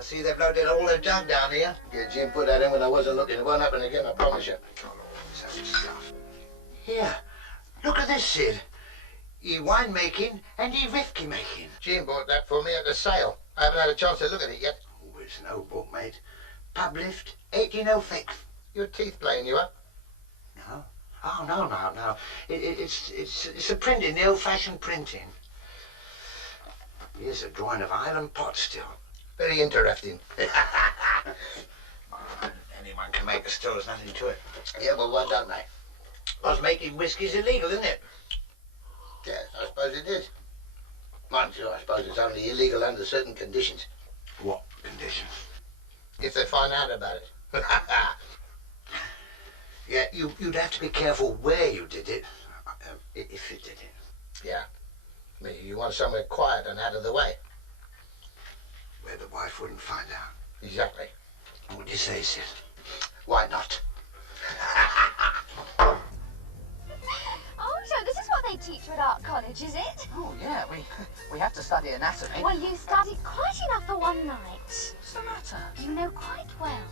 see they've loaded all their junk down here? Yeah, Jim put that in when I wasn't looking. It won't happen again, I promise you. Here, look at this, Sid. Ye winemaking and ye whiskey making. Jim bought that for me at the sale. I haven't had a chance to look at it yet. Oh, it's no book, mate. Published 1806. Your teeth playing you up? No. Oh, no. It's a printing, the old-fashioned printing. Here's a drawing of Highland pot still. Very interesting. Anyone can make a still, there's nothing to it. Yeah, well, why don't they? Us making whiskey's illegal, isn't it? Yes, I suppose it is. Mind you, I suppose it's only illegal under certain conditions. What conditions? If they find out about it. Yeah, you'd have to be careful where you did it, if you did it. Yeah. You want somewhere quiet and out of the way. Where the wife wouldn't find out. Exactly. What do you say, Sid? Why not? Oh, so this is what they teach you at art college, is it? Oh, yeah, we have to study anatomy. Well, you studied quite enough for one night. What's the matter? You know quite well.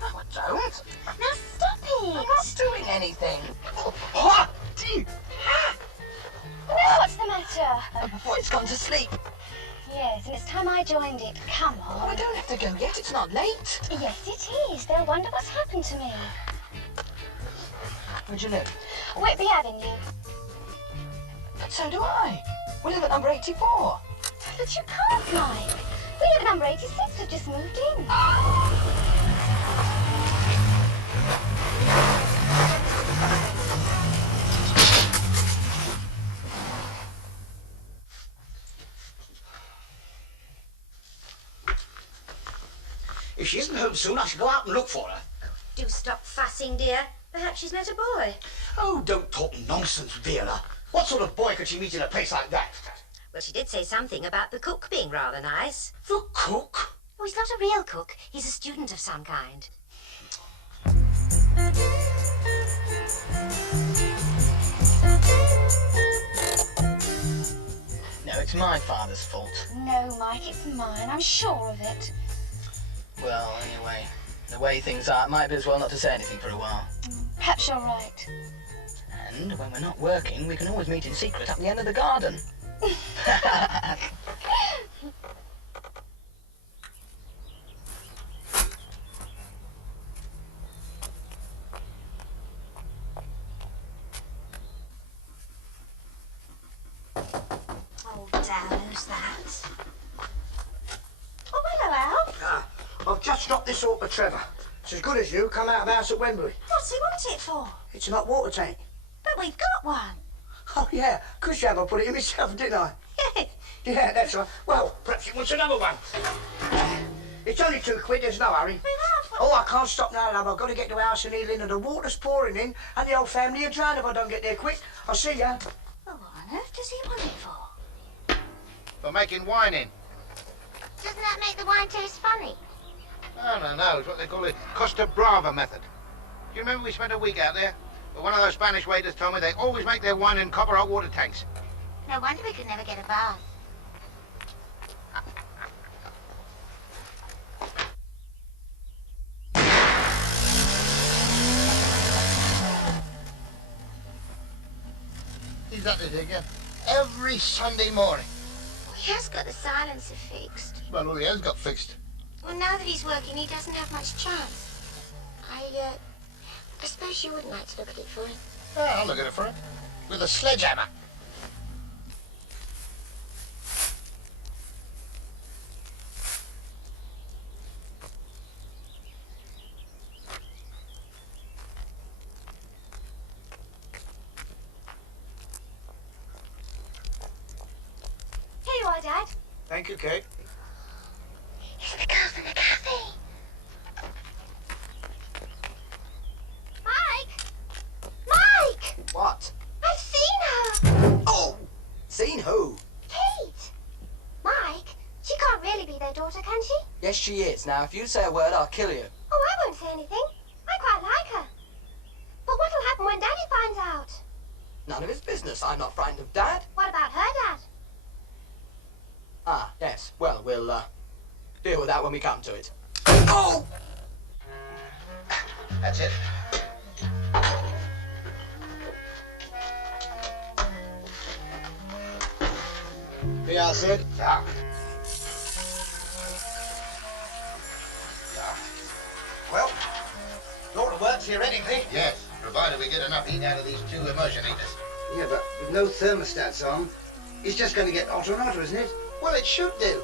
No, I don't. Now stop it! I'm not doing anything. What? Now what's the matter? Oh, it's gone to sleep. Yes, and it's time I joined it. Come on. Oh, I don't have to go yet. It's not late. Yes, it is. They'll wonder what's happened to me. Where'd you live? Whitby Avenue. But so do I. We live at number 84. But you can't, Mike. We live at number 86. We've just moved in. If she isn't home soon, I shall go out and look for her. Do stop fussing, dear. Perhaps she's met a boy. Oh, don't talk nonsense, Vera. What sort of boy could she meet in a place like that? Well, she did say something about the cook being rather nice. The cook? Oh, he's not a real cook. He's a student of some kind. No, it's my father's fault. No, Mike, it's mine. I'm sure of it. Well, anyway, the way things are, it might be as well not to say anything for a while. Perhaps you're right. And when we're not working, we can always meet in secret up the end of the garden. Oh, damn, who's that? Oh, hello, Al. Ah, I've just dropped this off to Trevor. It's as good as you come out of the house at Wembley. What's he want it for? It's an hot water tank. But we've got one. Oh, yeah, good job. I put it in myself, didn't I? Yeah, that's right. Well, perhaps it wants another one. It's only £2, there's no hurry. Oh, I can't stop now, love. I've got to get to house and Ealing and the water's pouring in and the old family are drowned if I don't get there quick. I'll see ya. Well, what on earth does he want it for? For making wine in. Doesn't that make the wine taste funny? No. It's what they call the Costa Brava method. Do you remember we spent a week out there? But one of those Spanish waiters told me they always make their wine in copper hot water tanks. No wonder we could never get a bath. He's at it again. Every Sunday morning. He has got the silencer fixed. Well, all he has got fixed. Well, now that he's working, he doesn't have much chance. I suppose you wouldn't like to look at it for him. Yeah, I'll look at it for him. With a sledgehammer. Here you are, Dad. Thank you, Kate. daughter, can she? Yes, she is. Now, if you say a word, I'll kill you. Oh, I won't say anything. I quite like her. But what'll happen when Daddy finds out? None of his business. I'm not frightened of Dad. What about her dad? Ah, yes. Well, we'll, deal with that when we come to it. Oh! That's it. Yeah, Sid. Yeah. Well, it ought to work theoretically. Yes, provided we get enough heat out of these two immersion heaters. Yeah, but with no thermostats on, it's just going to get hotter and hotter, isn't it? Well, it should do.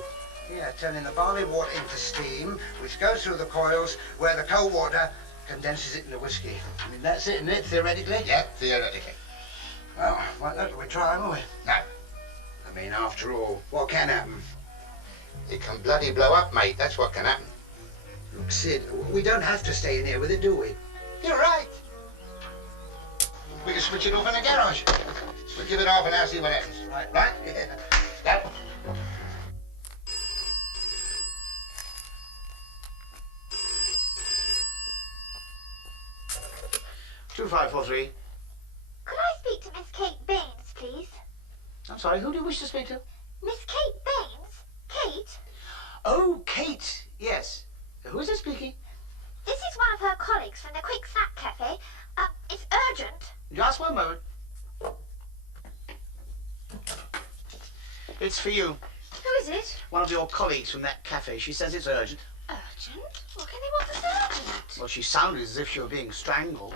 Yeah, turning the barley water into steam, which goes through the coils, where the cold water condenses it into whiskey. I mean, that's it, isn't it, theoretically? Yeah, theoretically. Well, why don't we try, won't we? No. I mean, after all, what can happen? It can bloody blow up, mate. That's what can happen. Look, Sid, we don't have to stay in here with it, do we? You're right. We can switch it off in the garage. We'll give it half an hour, see what happens. Right? Yeah. Go. Two 543. Could I speak to Miss Kate Baines, please? I'm sorry, who do you wish to speak to? Miss Kate Baines? Kate? Oh, Kate. Yes. Who is it speaking? This is one of her colleagues from the Quick Snack Cafe. It's urgent. Just one moment. It's for you. Who is it? One of your colleagues from that cafe. She says it's urgent. Urgent? What can they want us urgent? Well, she sounded as if she were being strangled.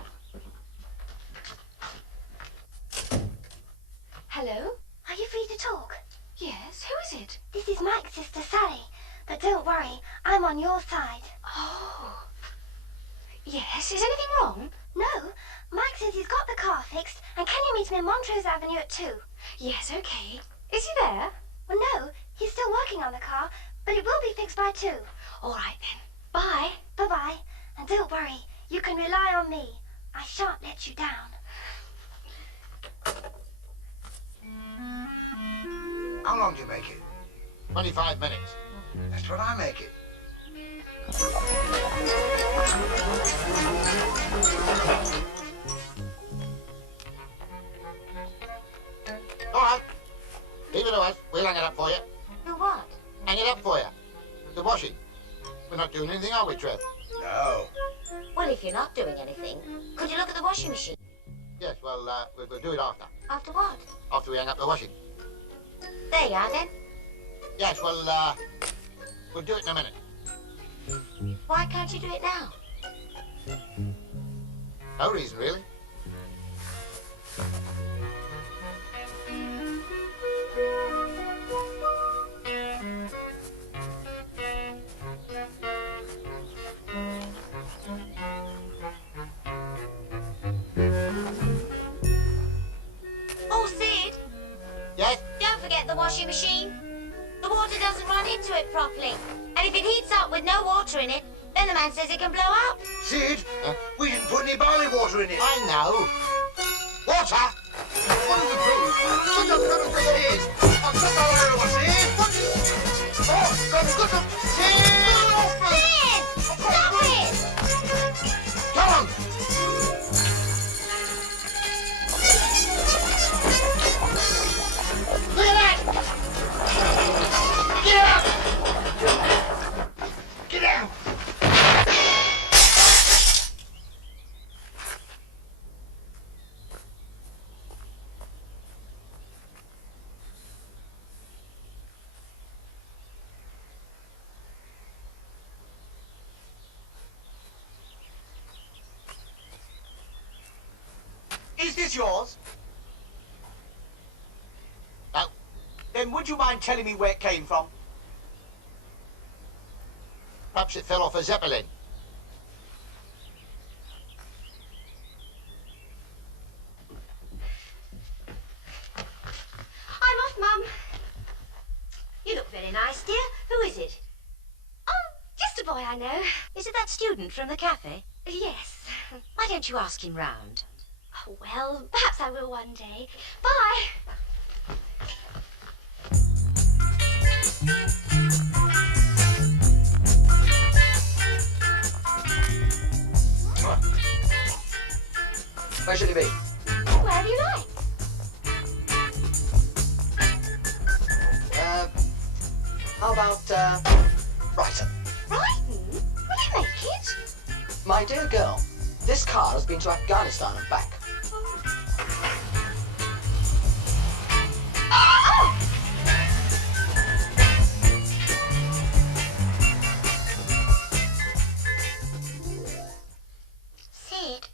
Hello? Are you free to talk? Yes, who is it? This is Mike's sister Sally. But don't worry, I'm on your side. Oh. Yes, is anything wrong? No. Mike says he's got the car fixed, and can you meet him in Montrose Avenue at 2? Yes, okay. Is he there? Well, no. He's still working on the car, but it will be fixed by 2. All right, then. Bye. Bye-bye. And don't worry, you can rely on me. I shan't let you down. How long do you make it? 25 minutes. That's what I make it. All right. Leave it to us. We'll hang it up for you. Do what? Hang it up for you. The washing. We're not doing anything, are we, Trev? No. Well, if you're not doing anything, could you look at the washing machine? Yes, well, we'll do it after. After what? After we hang up the washing. There you are, then. Yes, well, we'll do it in a minute. Why can't you do it now? No reason, really. Oh, Sid, Yes? don't forget the washing machine. The water doesn't run into it properly. And if it heats up with no water in it, then the man says it can blow up. Sid, we didn't put any barley water in it. I know. Water? What are you doing? Sid, I'm so sorry, Sid. Oh, God, Sid! Sid! Stop it! Come on! Look at that! Get up! Get out! Is this yours? No. Then would you mind telling me where it came from? Perhaps it fell off a Zeppelin. I'm off, Mum. You look very nice, dear. Who is it? Oh, just a boy I know. Is it that student from the cafe? Yes. Why don't you ask him round? Oh, well, perhaps I will one day. Bye. Where should it be? Wherever you like. How about, Brighton? Brighton? Will you make it? My dear girl, this car has been to Afghanistan and back. Sid?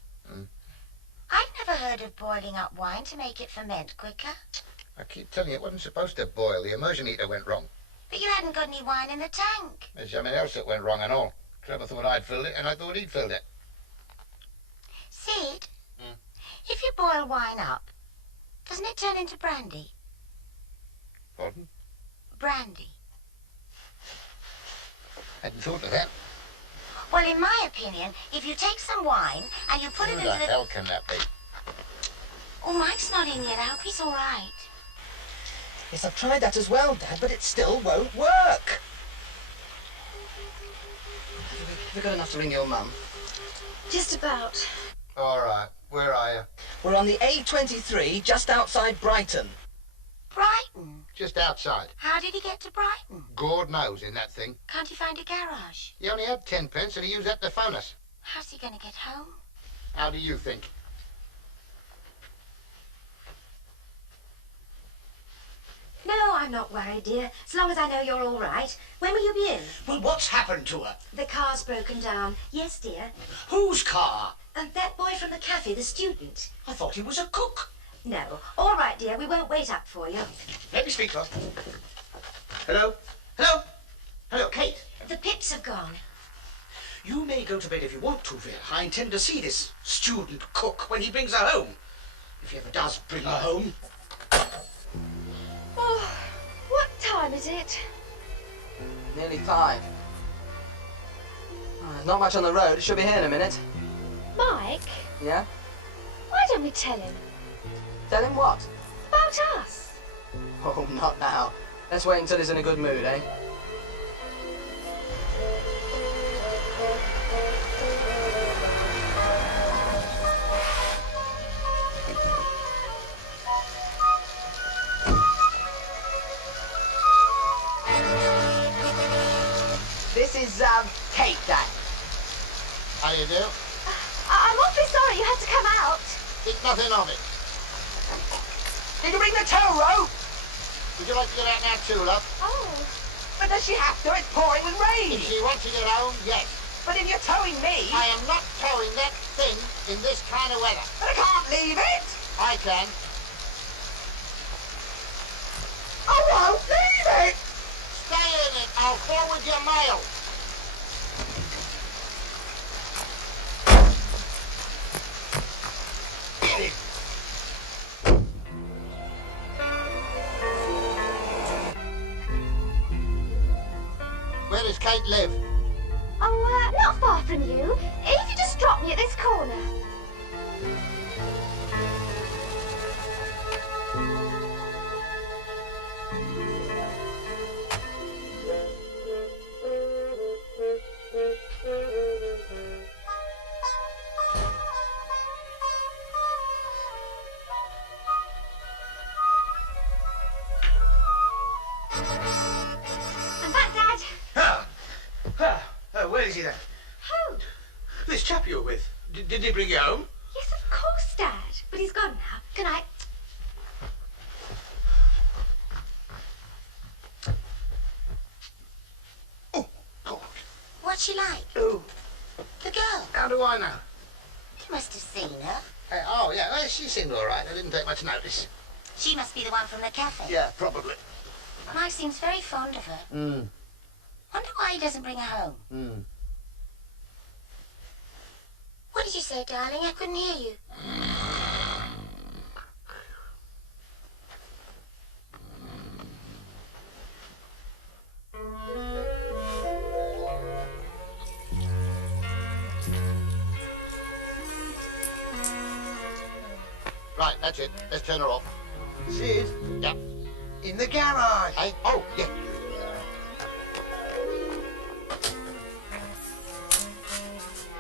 I've never heard of boiling up wine to make it ferment quicker. I keep telling you, it wasn't supposed to boil. The immersion heater went wrong. But you hadn't got any wine in the tank. There's something else that went wrong and all. Trevor thought I'd filled it, and I thought he'd filled it. Sid? If you boil wine up, doesn't it turn into brandy? Pardon? Brandy. Hadn't thought of that. Well, in my opinion, if you take some wine and you put it Who into the the... hell can that be? Oh, Mike's not in yet. I hope he's all right. Yes, I've tried that as well, Dad, but it still won't work. Have you got enough to ring your mum? Just about. All right. Where are you? We're on the A23, just outside Brighton. Brighton? Just outside. How did he get to Brighton? God knows in that thing. Can't he find a garage? He only had 10 pence and he used that to phone us. How's he going to get home? How do you think? No, I'm not worried, dear. As long as I know you're all right. When will you be in? Well, what's happened to her? The car's broken down. Yes, dear. Whose car? And that boy from the cafe, the student. I thought he was a cook. No. All right, dear. We won't wait up for you. Let me speak to her. Hello? Hello? Hello, Kate. The Pips have gone. You may go to bed if you want to, Phil. I intend to see this student cook when he brings her home. If he ever does bring her home. Oh, what time is it? Nearly 5. There's not much on the road. It should be here in a minute. Mike, Yeah? why don't we tell him? Tell him what? About us. Oh, not now. Let's wait until he's in a good mood, eh? This is, Kate, Dad. How you do? I'm awfully sorry you had to come out. Think nothing of it. Did you bring the tow rope? Would you like to get out now too, love? Oh. But does she have to? It's pouring with rain. If she wants to get home, yes. But if you're towing me... I am not towing that thing in this kind of weather. But I can't leave it. I can. I won't leave it. Stay in it. I'll forward your mail. Where does Kate live? Oh, not far from you. If you just drop me at this corner. I'm back, Dad. Where is he then? Who? This chap you were with. Did he bring you home? Yes, of course, Dad. But he's gone now. Good night. What's she like? Who? The girl. How do I know? You must have seen her. Oh, yeah, well, she seemed all right. I didn't take much notice. She must be the one from the cafe. Yeah, probably. Mike seems very fond of her. Wonder why he doesn't bring her home. What did you say, darling? I couldn't hear you. Right, that's it. Let's turn her off. Sid? Yeah. In the garage. Hey, oh, yeah.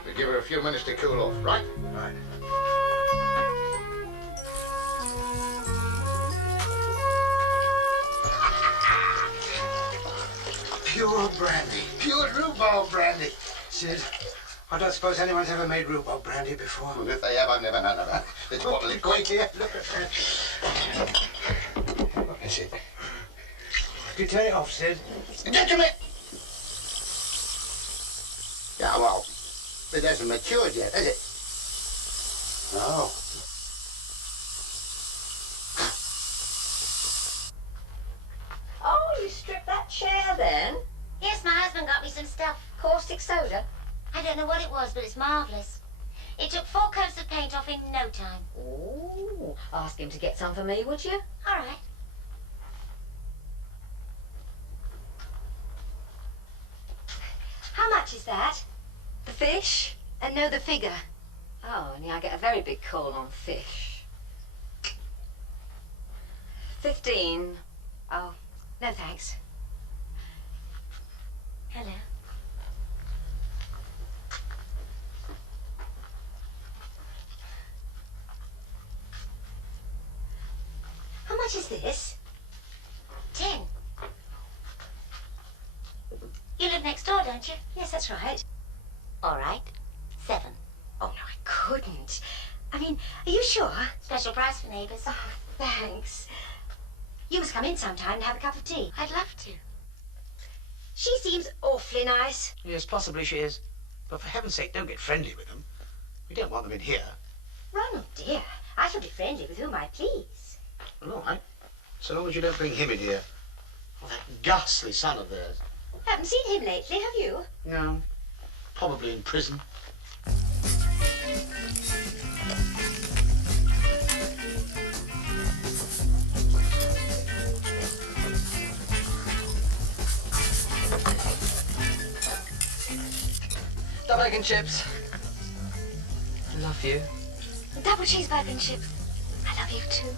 We give her a few minutes to cool off, right? Right. Pure brandy. Pure rhubarb brandy. Sid, I don't suppose anyone's ever made rhubarb brandy before. Well, if they have, I've never known about it. This bottle is Wait here. Look at that. What is it? You turn it off, Sid. Gentlemen! Yeah, well, it hasn't matured yet, has it? No. Oh, you stripped that chair then? Yes, my husband got me some stuff. Caustic soda? I don't know what it was, but it's marvellous. It took 4 coats of paint off in no time. Ooh, ask him to get some for me, would you? All right. How much is that? The fish? And no, the figure. Oh, only I get a very big call on fish. 15. Oh, no thanks. Hello. How much is this? 10. You live next door, don't you? Yes, that's right. All right. 7. Oh, no, I couldn't. I mean, are you sure? Special price for neighbours. Oh, thanks. You must come in sometime and have a cup of tea. I'd love to. She seems awfully nice. Yes, possibly she is. But for heaven's sake, don't get friendly with them. We don't want them in here. Ronald, dear, I shall be friendly with whom I please. Well, all right. So long as you don't bring him in here. Oh, that ghastly son of theirs. Haven't seen him lately, have you? No. Probably in prison. Double egg and chips. Love you. Double cheeseburger and chips. I love you too.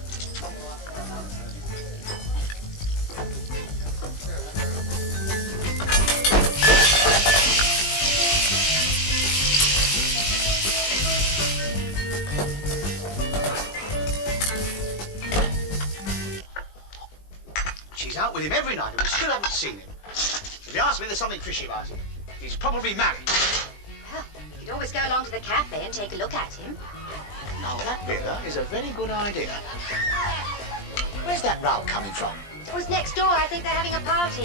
She's out with him every night and we still haven't seen him. If he asks me, there's something fishy about him. He's probably married. Well, you could always go along to the cafe and take a look at him. Now, that villa is a very good idea. Where's that row coming from? It was next door. I think they're having a party.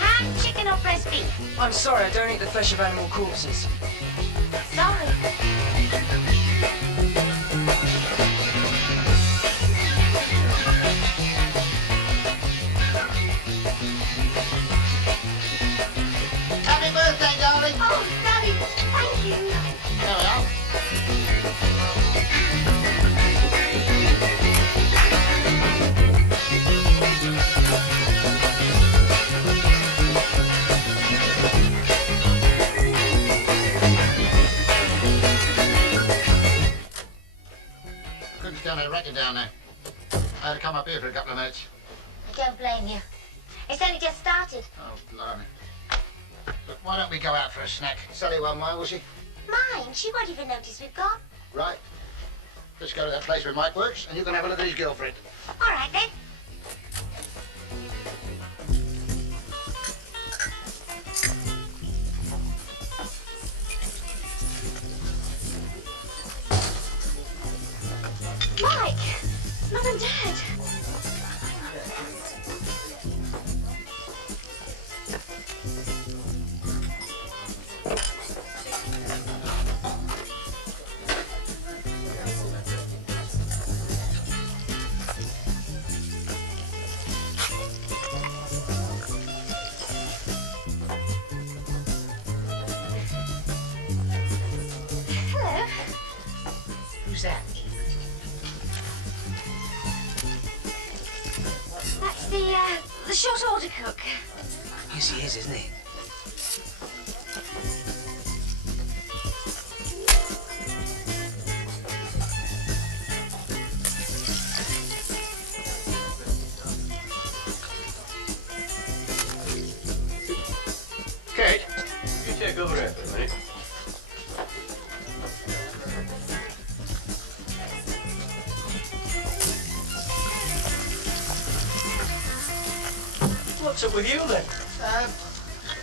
Ham, chicken or breast beef? I'm sorry, I don't eat the flesh of animal corpses. Sorry. Happy birthday, darling. Oh, Daddy, thank you. There we are. Couldn't stand a racket down there. I had to come up here for a couple of minutes. I don't blame you. It's only just started. Oh, blimey. Look, why don't we go out for a snack? Sally won't mind, will she? Mine, she won't even notice we've gone. Right. Let's go to that place where Mike works, and you can have a look at his girlfriend. All right, then. Mike! Mum and Dad! Hello. Who's that? That's the short order cook. Yes, he is, isn't he? Kate, you take over here for a minute. What's up with you then?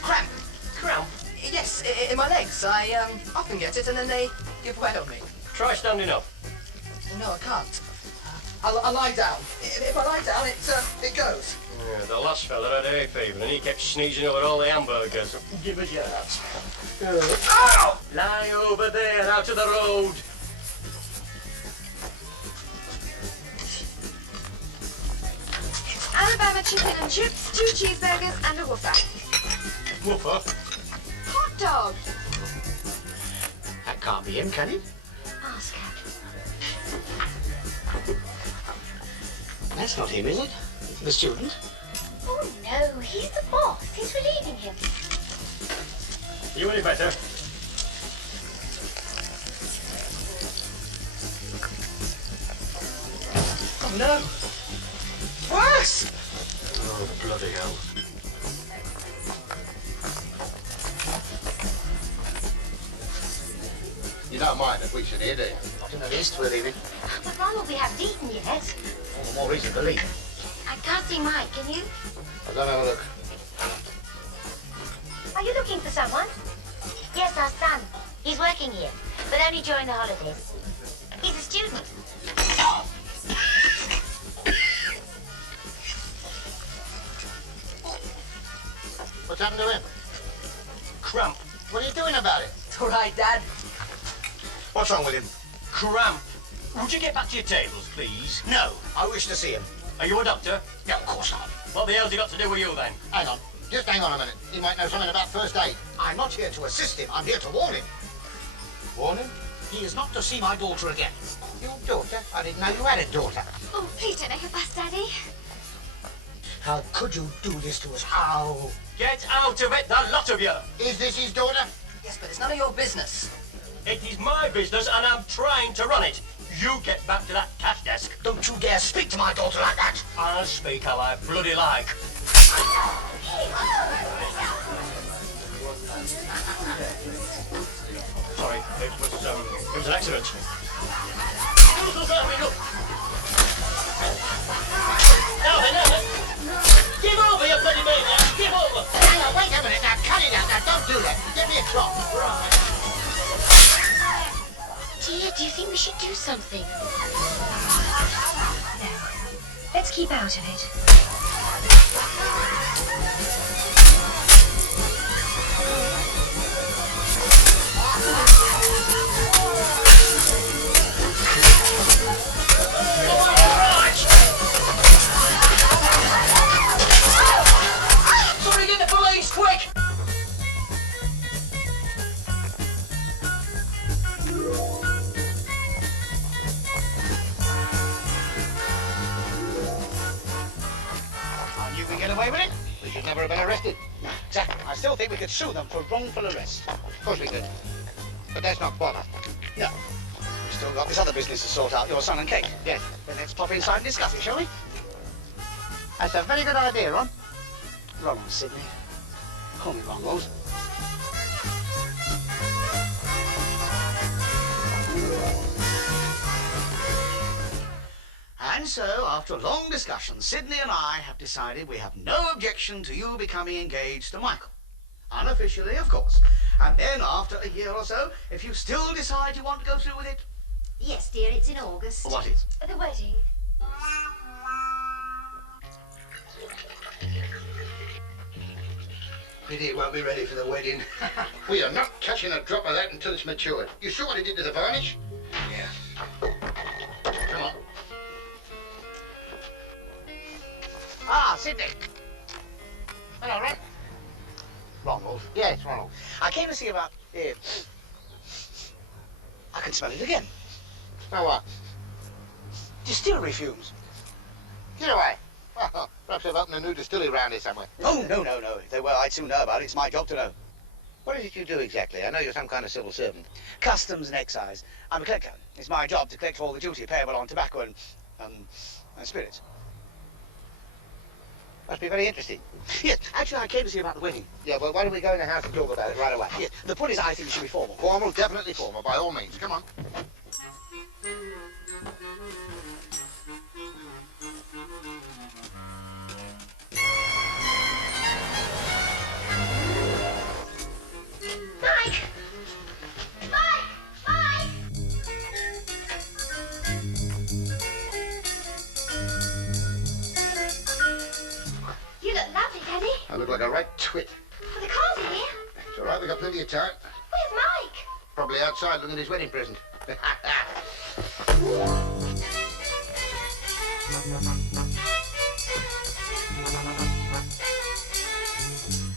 Cramp. Cramp? Yes, in my legs. I often get it and then they give way on me. Try standing up. No, I can't. I'll lie down. If I lie down, it goes. Yeah, the last fella had hay fever and he kept sneezing over all the hamburgers. Give us your hat. Ow! Lie over there, out of the road. Alabama chicken and chips, 2 cheeseburgers and a woofer. Woofer? Hot dog. That can't be him, can it? Ask her. That's not him, is it? The student? Oh, no, he's the boss. He's relieving him. You any better? Oh, no. Worse! Oh, bloody hell. You don't mind if we sit here, do you? Not in the least, we're leaving. But Ronald, we haven't eaten yet. All the more reason to leave. I can't see Mike, can you? I'll go and have a look. Are you looking for someone? Yes, our son. He's working here, but only during the holidays. He's a student. What's happened to him? Cramp. What are you doing about it? It's all right, Dad. What's wrong with him? Cramp. Would you get back to your tables, please? No, I wish to see him. Are you a doctor? No, of course not. What the hell's he got to do with you then? Hang on. Just hang on a minute. He might know something about first aid. I'm not here to assist him. I'm here to warn him. Warn him? He is not to see my daughter again. Your daughter? I didn't know you had a daughter. Oh, please don't make a fuss, Daddy. How could you do this to us? How? Get out of it, the lot of you! Is this his daughter? Yes, but it's none of your business. It is my business and I'm trying to run it. You get back to that cash desk. Don't you dare speak to my daughter like that. I'll speak how I bloody like. Sorry, it was an accident. Now then. Give over, you bloody maniac! Give over! Hang on, wait a minute. Now, cut it out. Now, don't do that. Give me a clock. Right. Dear, do you think we should do something? No. Let's keep out of it. Sorry, get the police, quick! And you can get away with it? We should never have been arrested. Exactly. I still think we could sue them for wrongful arrest. Of course we could. But that's not bother. No. We've still got this other business to sort out, your son and Kate. Yes. Then let's pop inside and discuss it, shall we? That's a very good idea, Ron. Ronald, Sidney. Call me Ronald. And so, after a long discussion, Sidney and I have decided we have no objection to you becoming engaged to Michael. Unofficially, of course. And then, after a year or so, if you still decide you want to go through with it... Yes, dear, it's in August. What is? The wedding. Idiot won't be ready for the wedding. We are not touching a drop of that until it's matured. You saw what it did to the varnish? Yeah. Come on. Ah, Sidney. Hello, Ron. Ronald. Yes, Ronald. I came to see about... I can smell it again. Now what? Distillery fumes. Get away. Well, perhaps they've opened a new distillery round here somewhere. Oh, no. If they were, I'd soon know about it. It's my job to know. What is it you do exactly? I know you're some kind of civil servant. Customs and excise. I'm a collector. It's my job to collect all the duty payable on tobacco and spirits. Must be very interesting. Yes, actually, I came to see about the wedding. Yeah, well, why don't we go in the house and talk about it right away? Yes, the point is, I think it should be formal. Formal, definitely formal, by all means. Come on. like a right twit. Well, the car's here. It's all right, we've got plenty of time. Where's Mike? Probably outside looking at his wedding present.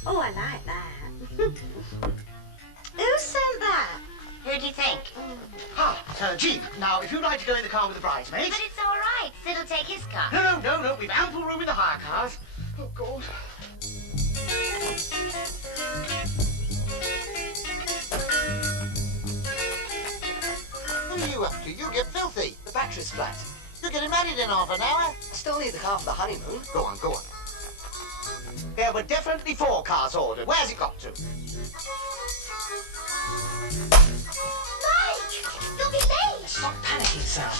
Oh, I like that. Who sent that? Who do you think? Jean, now, if you'd like to go in the car with the bridesmaids... But it's all right. Sid'll take his car. No, we've ample room in the hire cars. Oh, God. What are you up to? You get filthy. The battery's flat. You're getting married in half an hour. I still need the car for the honeymoon. Go on, go on. There were definitely 4 cars ordered. Where's it got to? Mike! You'll be late! Stop panicking, Sam.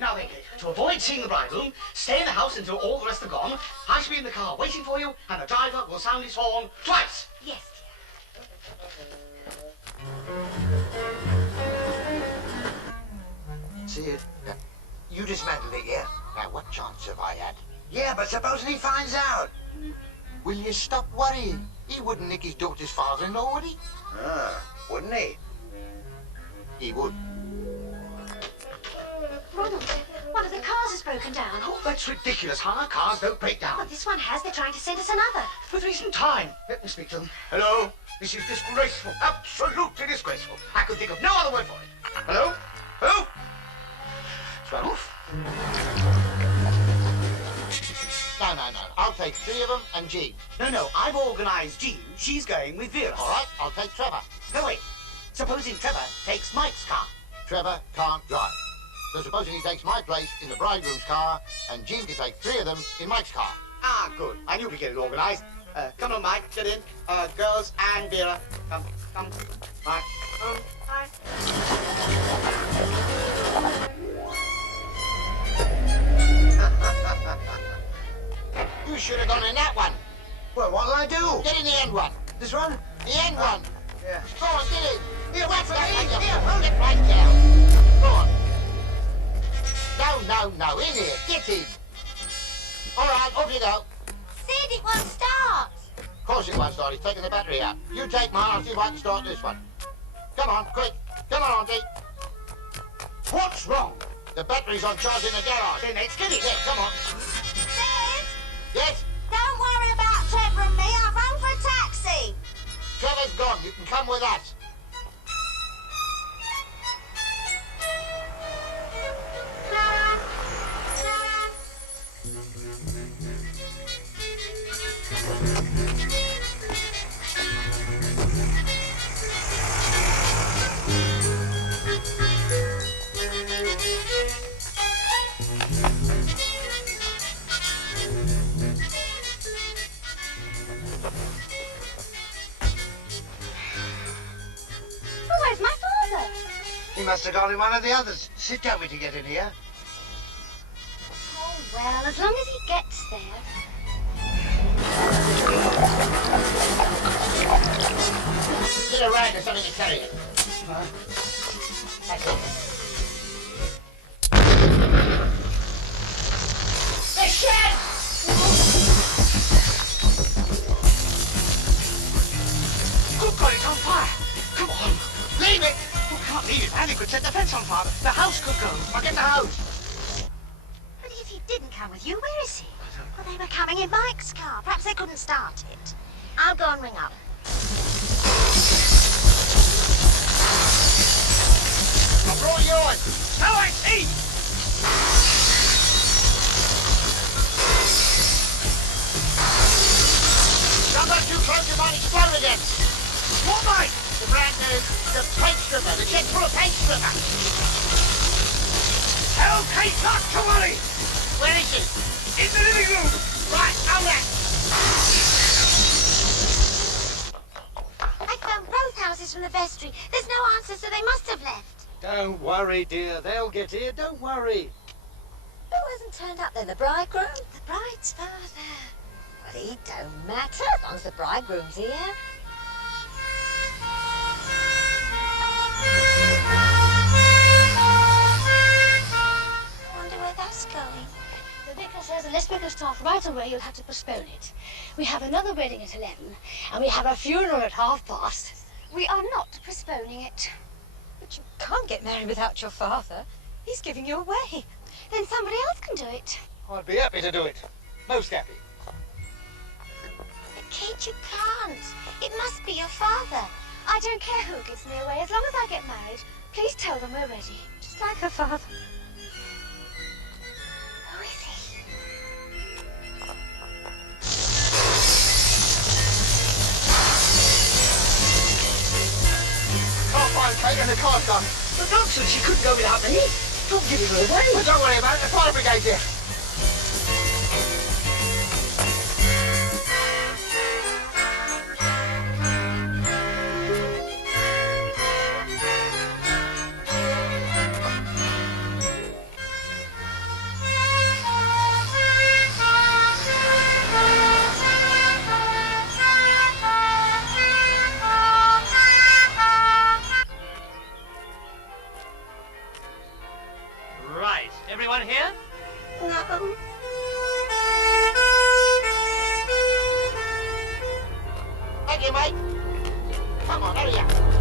Now then, Kate, to avoid seeing the bridegroom, stay in the house until all the rest are gone. I shall be in the car waiting for you, and the driver will sound his horn twice. Yes, See it? You dismantled it, yeah? Now, what chance have I had? Yeah, but supposing he finds out? Will you stop worrying? He wouldn't nick his daughter's father-in-law, would he? Wouldn't he? He would. Ronald, one of the cars has broken down. Oh, that's ridiculous. Hire cars don't break down. Well, this one has. They're trying to send us another. But there isn't time. Let me speak to them. Hello? This is disgraceful. Absolutely disgraceful. I could think of no other word for it. Hello? Who? Swallow. No. I'll take 3 of them and Jean. No. I've organised Jean. She's going with Vera. All right, I'll take Trevor. No, wait. Supposing Trevor takes Mike's car. Trevor can't drive. So supposing he takes my place in the bridegroom's car, and Jean can take 3 of them in Mike's car. Ah, good. I knew we'd get it organised. Come on, Mike. Get in. Girls and Vera. Come. Mike. Mike. You should have gone in that one. Well, what'll I do? Get in the end one. This one? The end one. Yeah. Go on, get in. Here, wait for me. Here, get right down. Go on. No. In here. Get in. All right, off you go. Sid, it won't start. Of course it won't start. He's taking the battery out. You take mine. I'll see if I can start this one. Come on, quick. Come on, Auntie. What's wrong? The battery's on charge in the garage. Then let's get it. Yeah, come on. Sid, Yes? don't worry about Trevor and me. I've rung for a taxi. Trevor's gone. You can come with us. Where's my father? He must have gone in one of the others. Sid told me to get in here. Oh, well, as long as he gets there. Get a rag or something to carry it. That's it. The shed! Good God, it's on fire! Come on, leave it! Oh, can't leave it, man. It could set the fence on fire. The house could go. I'll get the hose. But if he didn't come with you, where is he? Well, they were coming in Mike's car. Perhaps they couldn't start it. I'll go and ring up. I brought yours. So I see! Don't go too close, you might explode again. What, Mike? The brand new, the paint stripper. The shed's full of paint stripper. Tell Kate not to worry! Where is she? In the living room! Right, on that. I phoned both houses from the vestry. There's no answer, so they must have left. Don't worry, dear. They'll get here. Don't worry. Who hasn't turned up then? The bridegroom? The bride's father. Well, it don't matter as long as the bridegroom's here. vicar says unless we can start right away, you'll have to postpone it. We have another wedding at 11, and we have a funeral at past. We are not postponing it. But you can't get married without your father. He's giving you away. Then somebody else can do it. I'd be happy to do it. Most happy. But Kate, you can't. It must be your father. I don't care who gives me away, as long as I get married. Please tell them we're ready. Just like her father. Who is he? Can't find Kate and the car's done. But nonsense, she couldn't go without me. Don't give her away. Well, don't worry about it. The fire brigade's here. Right. Everyone here? No. Thank you, mate. Come on, hurry up.